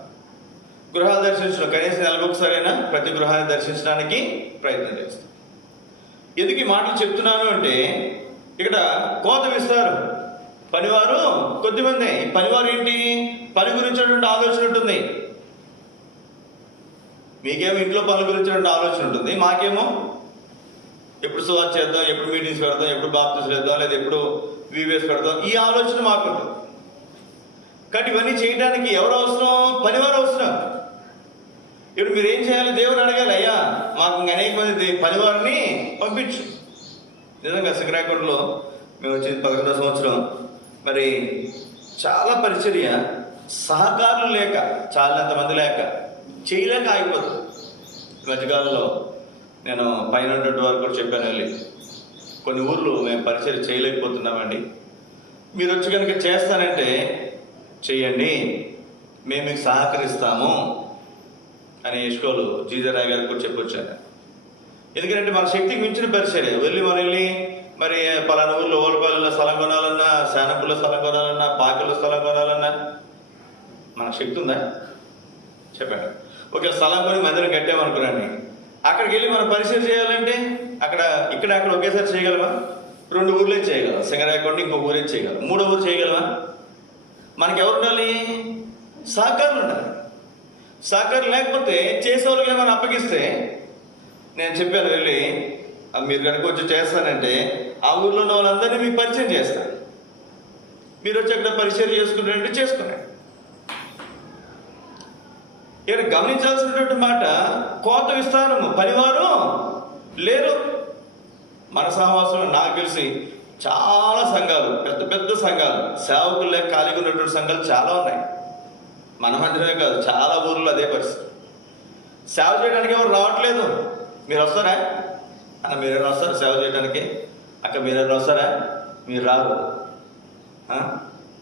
గృహాలు దర్శించడం కనీసం నెలకొకసారైనా ప్రతి గృహాన్ని దర్శించడానికి ప్రయత్నం చేస్తాం. ఎందుకు ఈ మాటలు చెప్తున్నాను అంటే ఇక్కడ కోత విస్తారు, పనివారు కొద్దిమంది. ఈ పనివారు ఏంటి? పని గురించినటువంటి ఆలోచన ఉంటుంది. మీకేమో ఇంట్లో పనుల గురించినటువంటి ఆలోచన ఉంటుంది, మాకేమో ఎప్పుడు సువార్త చేద్దాం, ఎప్పుడు మీటింగ్స్ పెడదాం, ఎప్పుడు బాప్తిస్మం చేద్దాం, లేదా ఎప్పుడు వీవేస్ పెడదాం, ఈ ఆలోచన మాకుంటుంది. కాబట్టి ఇవన్నీ చేయడానికి ఎవరు అవసరం? పనివారు అవసరం. ఇప్పుడు మీరు ఏం చేయాలి? దేవుడు అడగాలి, అయ్యా మాకు అనేక మంది పనివారిని పంపించు. నిజంగా శ్రీకాకుళంలో మేము వచ్చింది 11వ సంవత్సరం. మరి చాలా పరిచర్య సహకారులు లేక, చాలంతమంది లేక, చేయలేక ఆగిపోతుంది. ఈ మధ్యకాలంలో నేను పైన వారు కూడా చెప్పాను, వెళ్ళి కొన్ని ఊర్లు మేము పరిచర్య చేయలేకపోతున్నామండి, మీరు వచ్చి కనుక చేస్తానంటే చెయ్యండి, మేము మీకు సహకరిస్తాము అని ఇస్కోలు జీజరాయ్ గారికి కూడా చెప్పొచ్చాను. ఎందుకంటే మన శక్తికి మించిన పరిచర్య. మనం వెళ్ళి మరి పలానా ఊర్లో ఓలపల్లిలో స్థలం కొనాలన్నా, శానపుల్లో స్థలం కొనాలన్నా, పాకల్లో స్థలం కొనాలన్నా మనకు శక్తి ఉందా చెప్పండి? ఒక స్థలం కొని మందిరం కట్టామనుకున్నాండి, అక్కడికి వెళ్ళి మనం పరిచయం చేయాలంటే ఇక్కడ ఒకేసారి చేయగలమా? 2 ఊర్లే చేయగలం. సింగరాయకొండ ఇంకో ఊరే చేయగలం. 3వ ఊరు చేయగలమా? మనకి ఎవరు ఉండాలి? సహకారులు ఉండాలి. సహకారం లేకపోతే చేసేవాళ్ళకి ఏమైనా అప్పగిస్తే, నేను చెప్పాను వెళ్ళి మీరు కనుక వచ్చి చేస్తానంటే ఆ ఊర్లో ఉన్న వాళ్ళందరినీ మీకు పరిచయం చేస్తాను, మీరు వచ్చి అక్కడ పరిచయం చేసుకుంటారంటే చేసుకున్నాను. ఇక్కడ గమనించాల్సినటువంటి మాట, కోత విస్తారము, పనివారు లేరు. మన సహవాసంలో నాకు తెలిసి చాలా సంఘాలు, పెద్ద పెద్ద సంఘాలు, సేవకులు లేక ఖాళీగా ఉన్నటువంటి సంఘాలు చాలా ఉన్నాయి. మన మందిరమే కాదు, చాలా ఊర్లో అదే పరిస్థితి. సేవ చేయడానికి ఎవరు రావట్లేదు. మీరు వస్తారా అన్న? మీరెవరైనా వస్తారా సేవ చేయడానికి? అక్క మీరెవరైనా వస్తారా? మీరు రారు.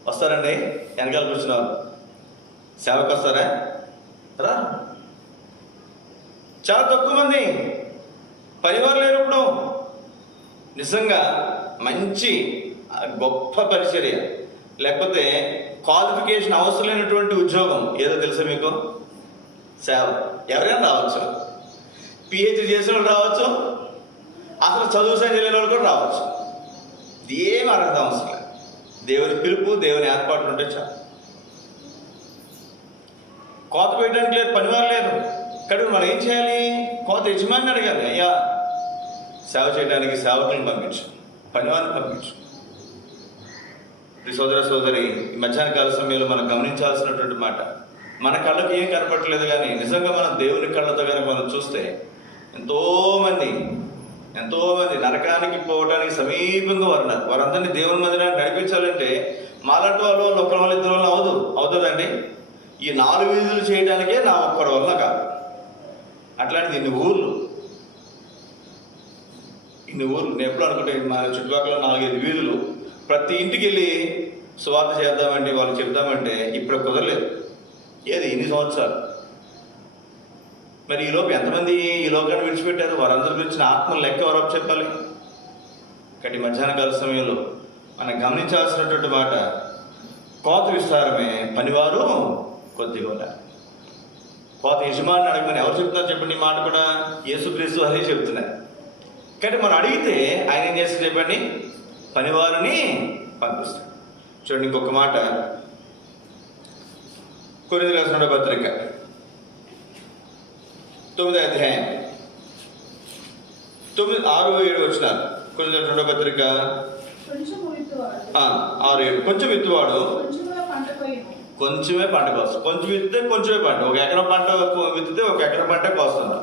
వస్తారండి వెనకాల కూర్చున్నారు, సేవకు వస్తారా? రా. చాలా తక్కువ మంది పనివారు లేరు ఇప్పుడు. నిజంగా మంచి గొప్ప పరిచర్య, లేకపోతే క్వాలిఫికేషన్ అవసరం లేనటువంటి ఉద్యోగం ఏదో తెలుసా మీకు? సేవ. ఎవరైనా రావచ్చు, పిహెచ్డి చేసిన వాళ్ళు రావచ్చు, అసలు చదువు సైన్స్ లేని వాళ్ళు కూడా రావచ్చు. ఇది ఏం అర్హత అవసరం లేదు. దేవుని పిలుపు, దేవుని ఏర్పాట్లు ఉంటే చాలు. కోత వేయడానికి లేదు, పనివారు లేరు. కానీ మనం ఏం చేయాలి? కోత యజమాని అడగాలి, అయ్యా సేవ చేయడానికి సేవకులను పంపించు, పనివారిని పంపించు. ఈ సోదర సోదరి, ఈ మధ్యాహ్న కాల సమయంలో మనం గమనించాల్సినటువంటి మాట, మన కళ్ళకు ఏం కనపడట్లేదు, కానీ నిజంగా మనం దేవుని కళ్ళతో కనుక మనం చూస్తే ఎంతోమంది నరకానికి పోవడానికి సమీపంగా ఉన్నారు. వారందరినీ దేవుని మందిరాన్ని నడిపించాలంటే మాలాంటి వాళ్ళు ఒక్కరి వల్ల ఇద్దరు వల్ల అవుతుందండి. ఈ 4 వీధులు చేయడానికే నా ఒక్కరి వల్ల కాదు. అట్లాంటిది ఇన్ని ఊర్లు నేను ఎప్పుడు అనుకుంటే మా చుట్టుపక్కల 4-5 వీధులు, ప్రతి ఇంటికి వెళ్ళి సువార్త చేద్దామంటే, వాళ్ళు చెప్దామంటే ఇప్పుడు కుదరలేదు. ఏది ఇన్ని సంవత్సరాలు. మరి ఈలోపు ఎంతమంది ఈ లోకాన్ని విడిచిపెట్టారు? వారందరి గురించిన ఆత్మలు లెక్క ఎవరో చెప్పాలి. కాబట్టి మధ్యాహ్న కాల సమయంలో మనం గమనించాల్సినటువంటి మాట, కోత విస్తారమే, పనివారు కొద్దిగా ఉన్నారు. కోత యజమాని అడగమని ఎవరు చెప్తున్నారు చెప్పండి? ఈ మాట కూడా యేసుక్రీస్తు అదే చెప్తున్నారు. కానీ మనం అడిగితే ఆయన ఏం చేస్తారు చెప్పండి? పనివారిని పంపిస్తాడు. చూడండి ఇంకొక మాట, కొరింథీయులకు రాసిన పత్రిక 9వ అధ్యాయం 6-7 వచనాలు. కొరింథీయులకు రాసిన పత్రిక 6-7. కొంచెం విత్తువాడు కొంచెమే పంట కోస్తాడు. కొంచెం విత్తితే కొంచెమే పంట. 1 ఎకరం పంట విత్తితే 1 ఎకరం పంట కోస్తున్నారు.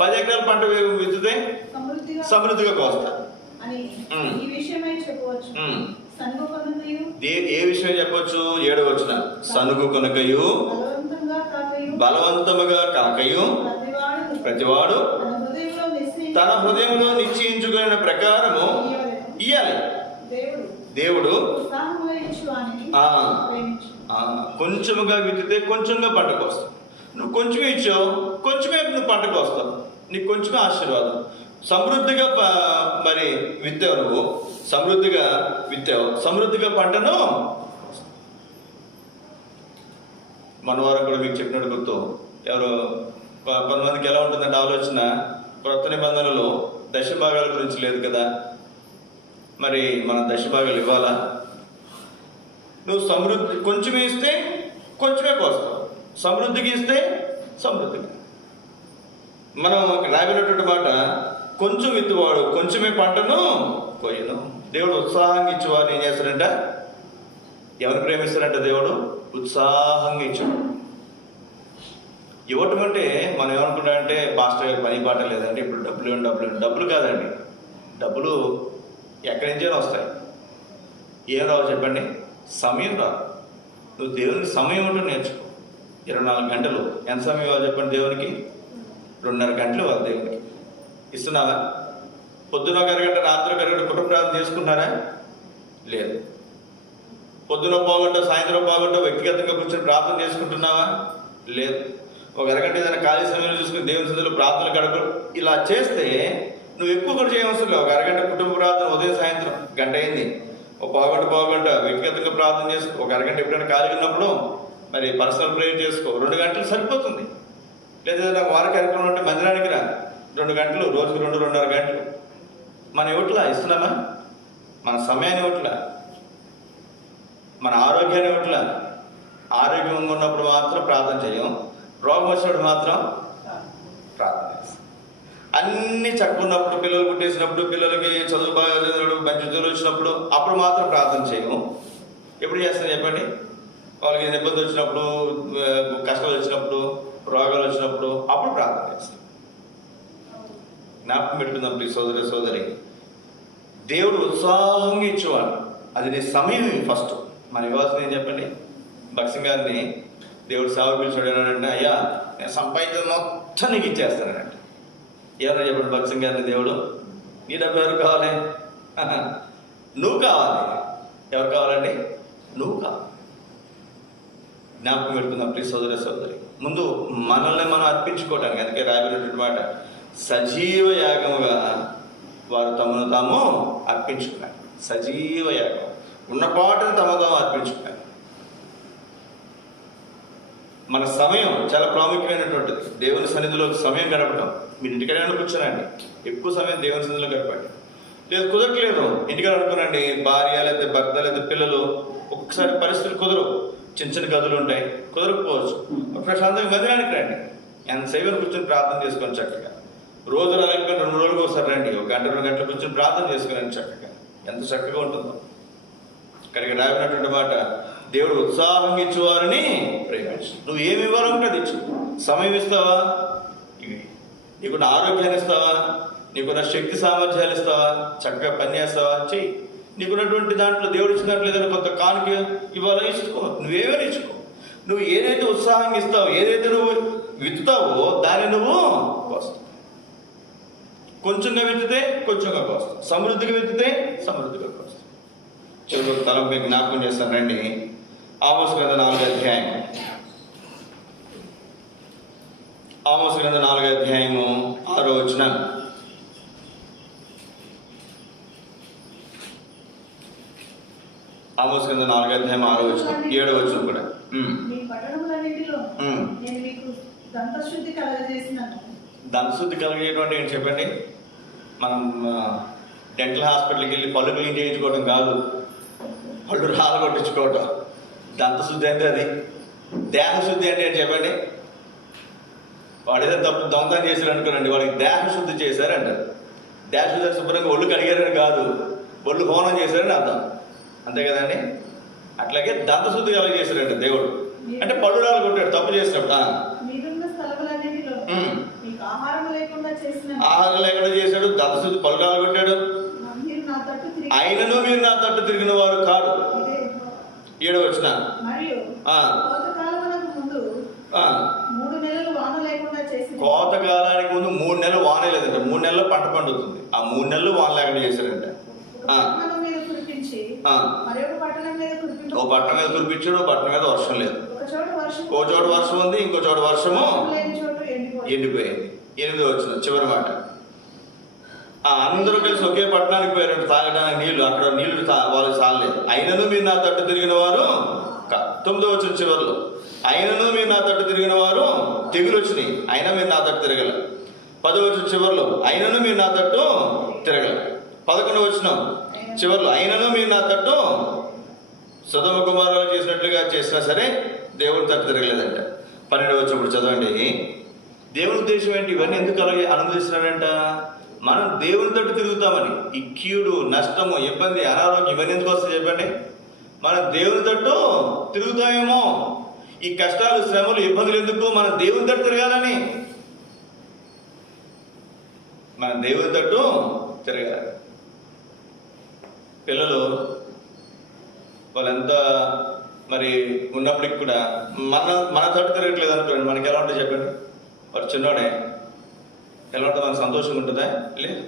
10 ఎకరాల పంట విత్తితే సమృద్ధిగా కోస్తారు. ఏ విషయం చెప్పొచ్చు? 7వ వచనం, సనుగు కొనకయు బలవంతముగా కాకయు ప్రతివాడు తన హృదయంలో నిశ్చయించుకున్న ప్రకారము ఇయ్యాలి. దేవుడు కొంచెముగా విత్తితే కొంచెంగా పంటకు వస్తావు. నువ్వు కొంచెమే ఇచ్చావు, కొంచెమే నువ్వు పంటకు వస్తావు. నీకు కొంచెమే ఆశీర్వాదం. సమృద్ధిగా మరి విత్తావు, నువ్వు సమృద్ధిగా విత్తావు, సమృద్ధిగా పంటను. మనవారం కూడా మీకు చెప్పినట్టు గుర్తు, ఎవరు కొంతమందికి ఎలా ఉంటుందంటే ఆలోచన, క్రొత్త నిబంధనలో దశభాగాల గురించి లేదు కదా, మరి మనం దశభాగాలు ఇవ్వాలా? నువ్వు సమృద్ధి కొంచెమే ఇస్తే కొంచెమే కోస్తావు, సమృద్ధికి ఇస్తే సమృద్ధిగా. మనం రాబినటువంటి మాట, కొంచెం విత్తువాడు కొంచెమే పంటను కోయను. దేవుడు ఉత్సాహంగా ఇచ్చేవాడు ఏం చేస్తాడంట? ఎవరు ప్రేమిస్తాడంట? దేవుడు ఉత్సాహంగా ఇచ్చాడు. ఇవ్వటం అంటే మనం ఏమనుకుంటామంటే, పాస్టర్ గారి పని పాట లేదండి, ఇప్పుడు డబ్బులు కాదండి. డబ్బులు ఎక్కడి నుంచైనా వస్తాయి. ఏం రావు చెప్పండి? సమయం రాదు. నువ్వు దేవునికి సమయం ఉంటుంది నేర్చుకో. 24 గంటలు ఎంత సమయం ఇవ్వాలి చెప్పండి? దేవునికి 2.5 గంటలు ఇవ్వాలి. దేవునికి ఇస్తున్నావా? పొద్దున 1 అరగంట, రాత్రి 1 అరగంట కుటుంబ ప్రార్థన చేసుకుంటున్నారా? లేదు. పొద్దున పావుగంట, సాయంత్రం పావుగంట వ్యక్తిగతంగా కూర్చొని ప్రార్థన చేసుకుంటున్నావా? లేదు. 1 అరగంట ఏదైనా ఖాళీ సమయంలో చూసుకుని దేవుని సన్నిధిలో ప్రార్థనలు గడప. ఇలా చేస్తే నువ్వు ఎక్కువ కూడా చేయవలసిన లేదు. 1 అరగంట కుటుంబ ప్రార్థన, ఉదయం సాయంత్రం గంట అయింది. 1 పావుగంట వ్యక్తిగతంగా ప్రార్థన చేసుకో. 1 అరగంట ఎప్పుడైనా ఖాళీ ఉన్నప్పుడు మరి పర్సనల్ ప్రేయర్ చేసుకో. 2 గంటలు సరిపోతుంది. లేదా నాకు వార కార్యక్రమం ఉంటే మందిరానికి రా. 2 గంటలు, రోజుకు 2-2.5 గంటలు. మన ఇవ్వట్లా ఇస్తున్నామా? మన సమయాన్ని ఇవ్వట్లా, మన ఆరోగ్యాన్ని ఇవ్వట్లా. ఆరోగ్యంగా ఉన్నప్పుడు మాత్రం ప్రార్థన చేయం, రోగం వచ్చినప్పుడు మాత్రం ప్రార్థన చేస్తాం. అన్ని చక్కన్నప్పుడు, పిల్లలు పుట్టేసినప్పుడు, పిల్లలకి చదువు బాగా చదివినప్పుడు, మంచి చదువులు వచ్చినప్పుడు అప్పుడు మాత్రం ప్రార్థన చేయము. ఎప్పుడు చేస్తాం చెప్పండి? వాళ్ళకి ఇబ్బంది వచ్చినప్పుడు, కష్టాలు వచ్చినప్పుడు, రోగాలు వచ్చినప్పుడు అప్పుడు ప్రార్థన చేస్తాం. జ్ఞాపకం పెట్టుకుందాం ప్లీజ్ సోదరి సోదరి. దేవుడు ఉత్సాహంగా ఇచ్చేవాడు. అది నీ సమయం ఫస్ట్. మన ఇవ్వాల్సింది ఏం చెప్పండి? భక్సింగ్ గారిని దేవుడు సేవ పిలిచాడు అంటే, అయ్యా నేను సంపాదించిన మొత్తం నీకు ఇచ్చేస్తానంటే ఏమన్నా చెప్పండి? భక్సింగ్ గారిని దేవుడు, నీ డబ్బు ఎవరు కావాలి? నువ్వు కావాలి. ఎవరు కావాలండి? నువ్వు కావాలి. జ్ఞాపకం పెట్టుకుందాం ప్లీజ్ సోదరి సోదరి. ముందు మనల్ని మనం అర్పించుకోవడానికి. అందుకే రాయబడినటువంటి మాట, సజీవ యాగముగా వారు తమను తాము అర్పించుకున్నారు. సజీవ యాగం, ఉన్నపాటును తమ తాము అర్పించుకున్నారు. మన సమయం చాలా ప్రాముఖ్యమైనటువంటిది. దేవుని సన్నిధిలో సమయం గడపడం. మీరు ఇంటికాడ కూర్చోనండి, ఎక్కువ సమయం దేవుని సన్నిధిలో గడపండి. లేదు కుదరట్లేదు, ఇంటికాడ అనుకోనండి, భార్య లేదా భర్త లేదా పిల్లలు, ఒక్కొక్కసారి పరిస్థితులు కుదరవు, చిన్న చిన్న గదులు ఉంటాయి, కుదరకపోవచ్చు. ప్రశాంతంగా మందిరానికి రండి, ఎంతసేపు కూర్చొని ప్రార్థన చేసుకొని చక్కగా. రోజు రాలేక 2 రోజులకు ఒకసారి రండి, 1 గంట 2 గంటలు కూర్చొని ప్రార్థన చేసుకుని చక్కగా. ఎంత చక్కగా ఉంటుందో. ఇక్కడికి రాబడినటువంటి మాట, దేవుడు ఉత్సాహంగా ఇచ్చేవారిని ప్రేమించు. నువ్వు ఏమి ఇవ్వాలంటే అది ఇచ్చు. సమయం ఇస్తావా, నీకున్న ఆరోగ్యాన్ని ఇస్తావా, నీకున్న శక్తి సామర్థ్యాలు ఇస్తావా, చక్కగా పని చేస్తావా, చెయ్యి. నీకున్నటువంటి దాంట్లో దేవుడు ఇచ్చిన దాంట్లో ఏదైనా కొంత కానుక ఇవ్వాలా, ఇచ్చుకో. నువ్వేమైనా ఇచ్చుకో. నువ్వు ఏదైతే ఉత్సాహంగా ఇస్తావో, ఏదైతే నువ్వు విత్తుతావో దాన్ని నువ్వు కోస్తావు. కొంచెంగా విత్తితే కొంచెంగా కోస్తావు, సమృద్ధిగా విత్తితే సమృద్ధిగా కోస్తావు. చివరి తలంపై జ్ఞాపకం చేస్తాను రండి. ఆమోస్ గ్రంథం 4వ అధ్యాయం. ఆమోస్ గ్రంథం 4వ అధ్యాయము 6వ వచనం. ఆమోస్ గ్రంథం 4వ అధ్యాయం 6వ వచనం, 7వ వచనం కూడా. మీ పట్టణములన్నిటిలో నేను మీకు దంతశుద్ధి కలగజేసినాను. దంతశుద్ధి కలిగేటువంటి ఏంటి చెప్పండి? మనం డెంటల్ హాస్పిటల్కి వెళ్ళి పళ్ళు క్లీన్ చేయించుకోవడం కాదు, పళ్ళు రాళ్ళు కొట్టించుకోవటం. దంతశుద్ధి అంటే అది. దేహశుద్ధి అంటే ఏంటి చెప్పండి? వాడు ఏదో తప్పు దొంగతనం చేశారు అనుకోనండి, వాడికి దేహశుద్ధి చేశారంటారు. దేహశుద్ధి శుభ్రంగా ఒళ్ళు కడిగారని కాదు, ఒళ్ళు హోనం చేశారని అర్థం. అంతే కదండి? అట్లాగే దంతశుద్ధి కలిగజేశారంట దేవుడు. అంటే పళ్ళు రాళ్ళు కొట్టాడు తప్పు చేసినప్పుడు. మీరున్న స్థలములన్నిటిలో మీకు ఆహారం లేకుండా చేసిన ఆహారం లేకుండా చేశాడు, దంతశుద్ధి పళ్ళు రాళ్ళు కొట్టాడు. అయినను మీరు నా తట్టు తిరిగిన వారు కాదు. 7వ వచనం. మరియు కోతకాలమునకు ముందు 3 నెలలు వాన లేకుండా చేసి, కోతకాలానికి ముందు 3 నెలలు వాన లేదంట. 3 నెలలు పంట పండుతుంది, ఆ 3 నెలలు వాన లేకుండా చేశారంట. పట్టణం మీద కురిపించి మరొక పట్టణం మీద కురిపించి, ఓ పట్టణం మీద కురిపించాడు, ఓ పట్టణం మీద వర్షం లేదు. ఒక చోట వర్షం ఉంది, ఇంకో చోట వర్షము ఎండిపోయింది. 8వ వచనం చివరి మాట. అందరూ కలిసి ఒకే పట్టణానికి పోయారంటే తాగడానికి నీళ్లు, అక్కడ నీళ్లు వాళ్ళు చాలలేదు. అయినను మీరు నా తట్టు తిరిగిన వారు. 9వ వచనం చివరిలో, అయినను మీరు నా తట్టు తిరిగిన వారు తెగులు వచ్చినాయి, అయినా మీరు నా తట్టు తిరగల. 10వ వచనం చివరిలో, అయినను మీరు నా తట్టు తిరగల. 11వ వచనం చివరిలో, అయినను మీరు నా తట్టు సొదొమ కుమారులు చేసినట్లుగా చేసినా సరే దేవుని తట్టు తిరగలేదంట. 12వ వచనం చదవండి. దేవుని ఉద్దేశం ఏంటి? ఇవన్నీ ఎందుకు అలాగే అనుమతిస్తున్నాడంట? మనం దేవుని తట్టు తిరుగుతామని. ఈ కీడు, నష్టము, ఇబ్బంది, అనారోగ్యం ఇవన్నీ ఎందుకు వస్తాయి చెప్పండి? మనం దేవుని తట్టు తిరుగుతామేమో. ఈ కష్టాలు, శ్రమలు, ఇబ్బందులు ఎందుకు? మనం దేవుని తట్టు తిరగాలని. మనం దేవుని తట్టు తిరగాలి. పిల్లలు వాళ్ళంతా మరి ఉన్నప్పటికి కూడా మన తట్టు తిరగట్లేదు అనుకోండి, మనకి ఎలా ఉంటుంది చెప్పండి? వాడు చిన్నోడే, ఎలా ఉంటుంది? మనకు సంతోషంగా ఉంటుందా? లేదు.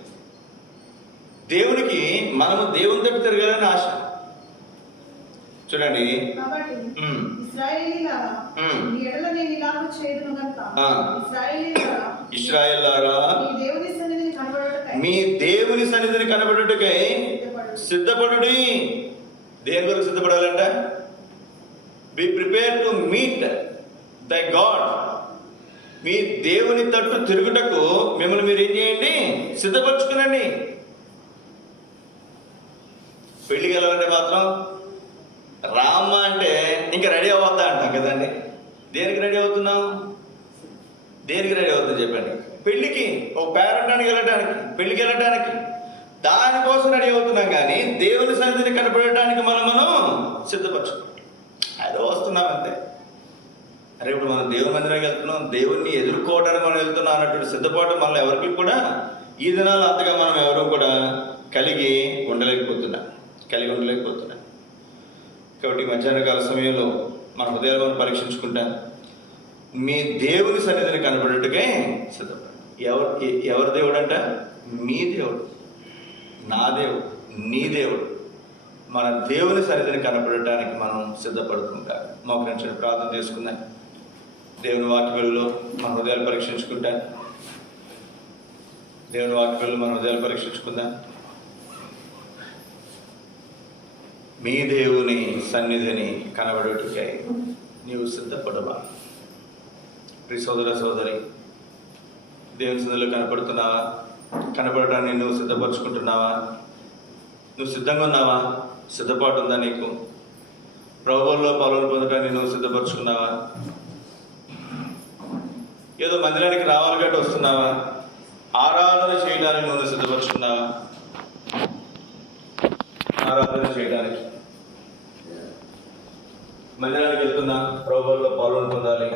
దేవునికి మనము దేవుని తట్టు తిరగాలని ఆశ. చూడండి, ఇశ్రాయేలులారా మీ దేవుని సన్నిధిని కనబడుటకై సిద్ధపడుడి. దేని కొరకు సిద్ధపడాలంట? Be prepare to meet the God. మీ దేవుని తట్టు తిరుగుటకు మిమ్మల్ని మీరు ఏం చేయండి? సిద్ధపరచుకునండి. పెళ్లికి వెళ్ళాలంటే మాత్రం రామ్మ అంటే ఇంకా రెడీ అవ్వద్దా అంటాం కదండి. దేనికి రెడీ అవుతున్నాం? దేనికి రెడీ అవుతుంది చెప్పండి? పెళ్లికి, ఒక పేరంటానికి వెళ్ళడానికి, పెళ్లికి వెళ్ళడానికి, దానికోసం రెడీ అవుతున్నాం. కానీ దేవుని సన్నిధిని కనపడటానికి మనం సిద్ధపరచుకోవాలి. అదో వస్తున్నాం అంతే. అరే ఇప్పుడు మనం దేవుని మందిరానికి వెళ్తున్నాం, దేవుణ్ణి ఎదుర్కోవడానికి మనం వెళ్తున్నాం అన్నటువంటి సిద్ధపాటు మనల్ని ఎవరికి కూడా ఈ దినాలు అంతగా మనం ఎవరు కూడా కలిగి ఉండలేకపోతున్నాం. కాబట్టి మధ్యాహ్న కాల సమయంలో మన హృదయాలు మనం పరీక్షించుకుంటాం. మీ దేవుని సన్నిధిని కనబడేట్టుగా సిద్ధపడండి. ఎవరి దేవుడు అంట? మీ దేవుడు, నా దేవుడు, నీ దేవుడు. మన దేవుని సన్నిధిని కనపడటానికి మనం సిద్ధపడుతుంటాం. మోకరించి ప్రార్థన చేసుకుందాం. దేవుని వాక్యములలో మన హృదయాలు పరీక్షించుకుంటా. దేవుని వాక్యములలో మన హృదయాలు పరీక్షించుకుందాం. మీ దేవుని సన్నిధిని కనబడుటకై నీవు సిద్ధపడవా? ప్రియ సోదర సోదరి, దేవుని సన్నిధిలో కనపడుతున్నావా? కనపడటాన్ని నువ్వు సిద్ధపరచుకుంటున్నావా? నువ్వు సిద్ధంగా ఉన్నావా? సిద్ధపాటు ఉందా నీకు? ప్రభువులో పాలన పొందడానికి నువ్వు సిద్ధపరచుకున్నావా? ఏదో మందిరానికి రావాలి గట్టి వస్తున్నావా? ఆరాధన చేయడానికి నువ్వు సిద్ధపరచుకున్నావా? ఆరాధన చేయడానికి మందిరానికి వెళ్తున్నా, ప్రభువులో పాలన పొందాలి.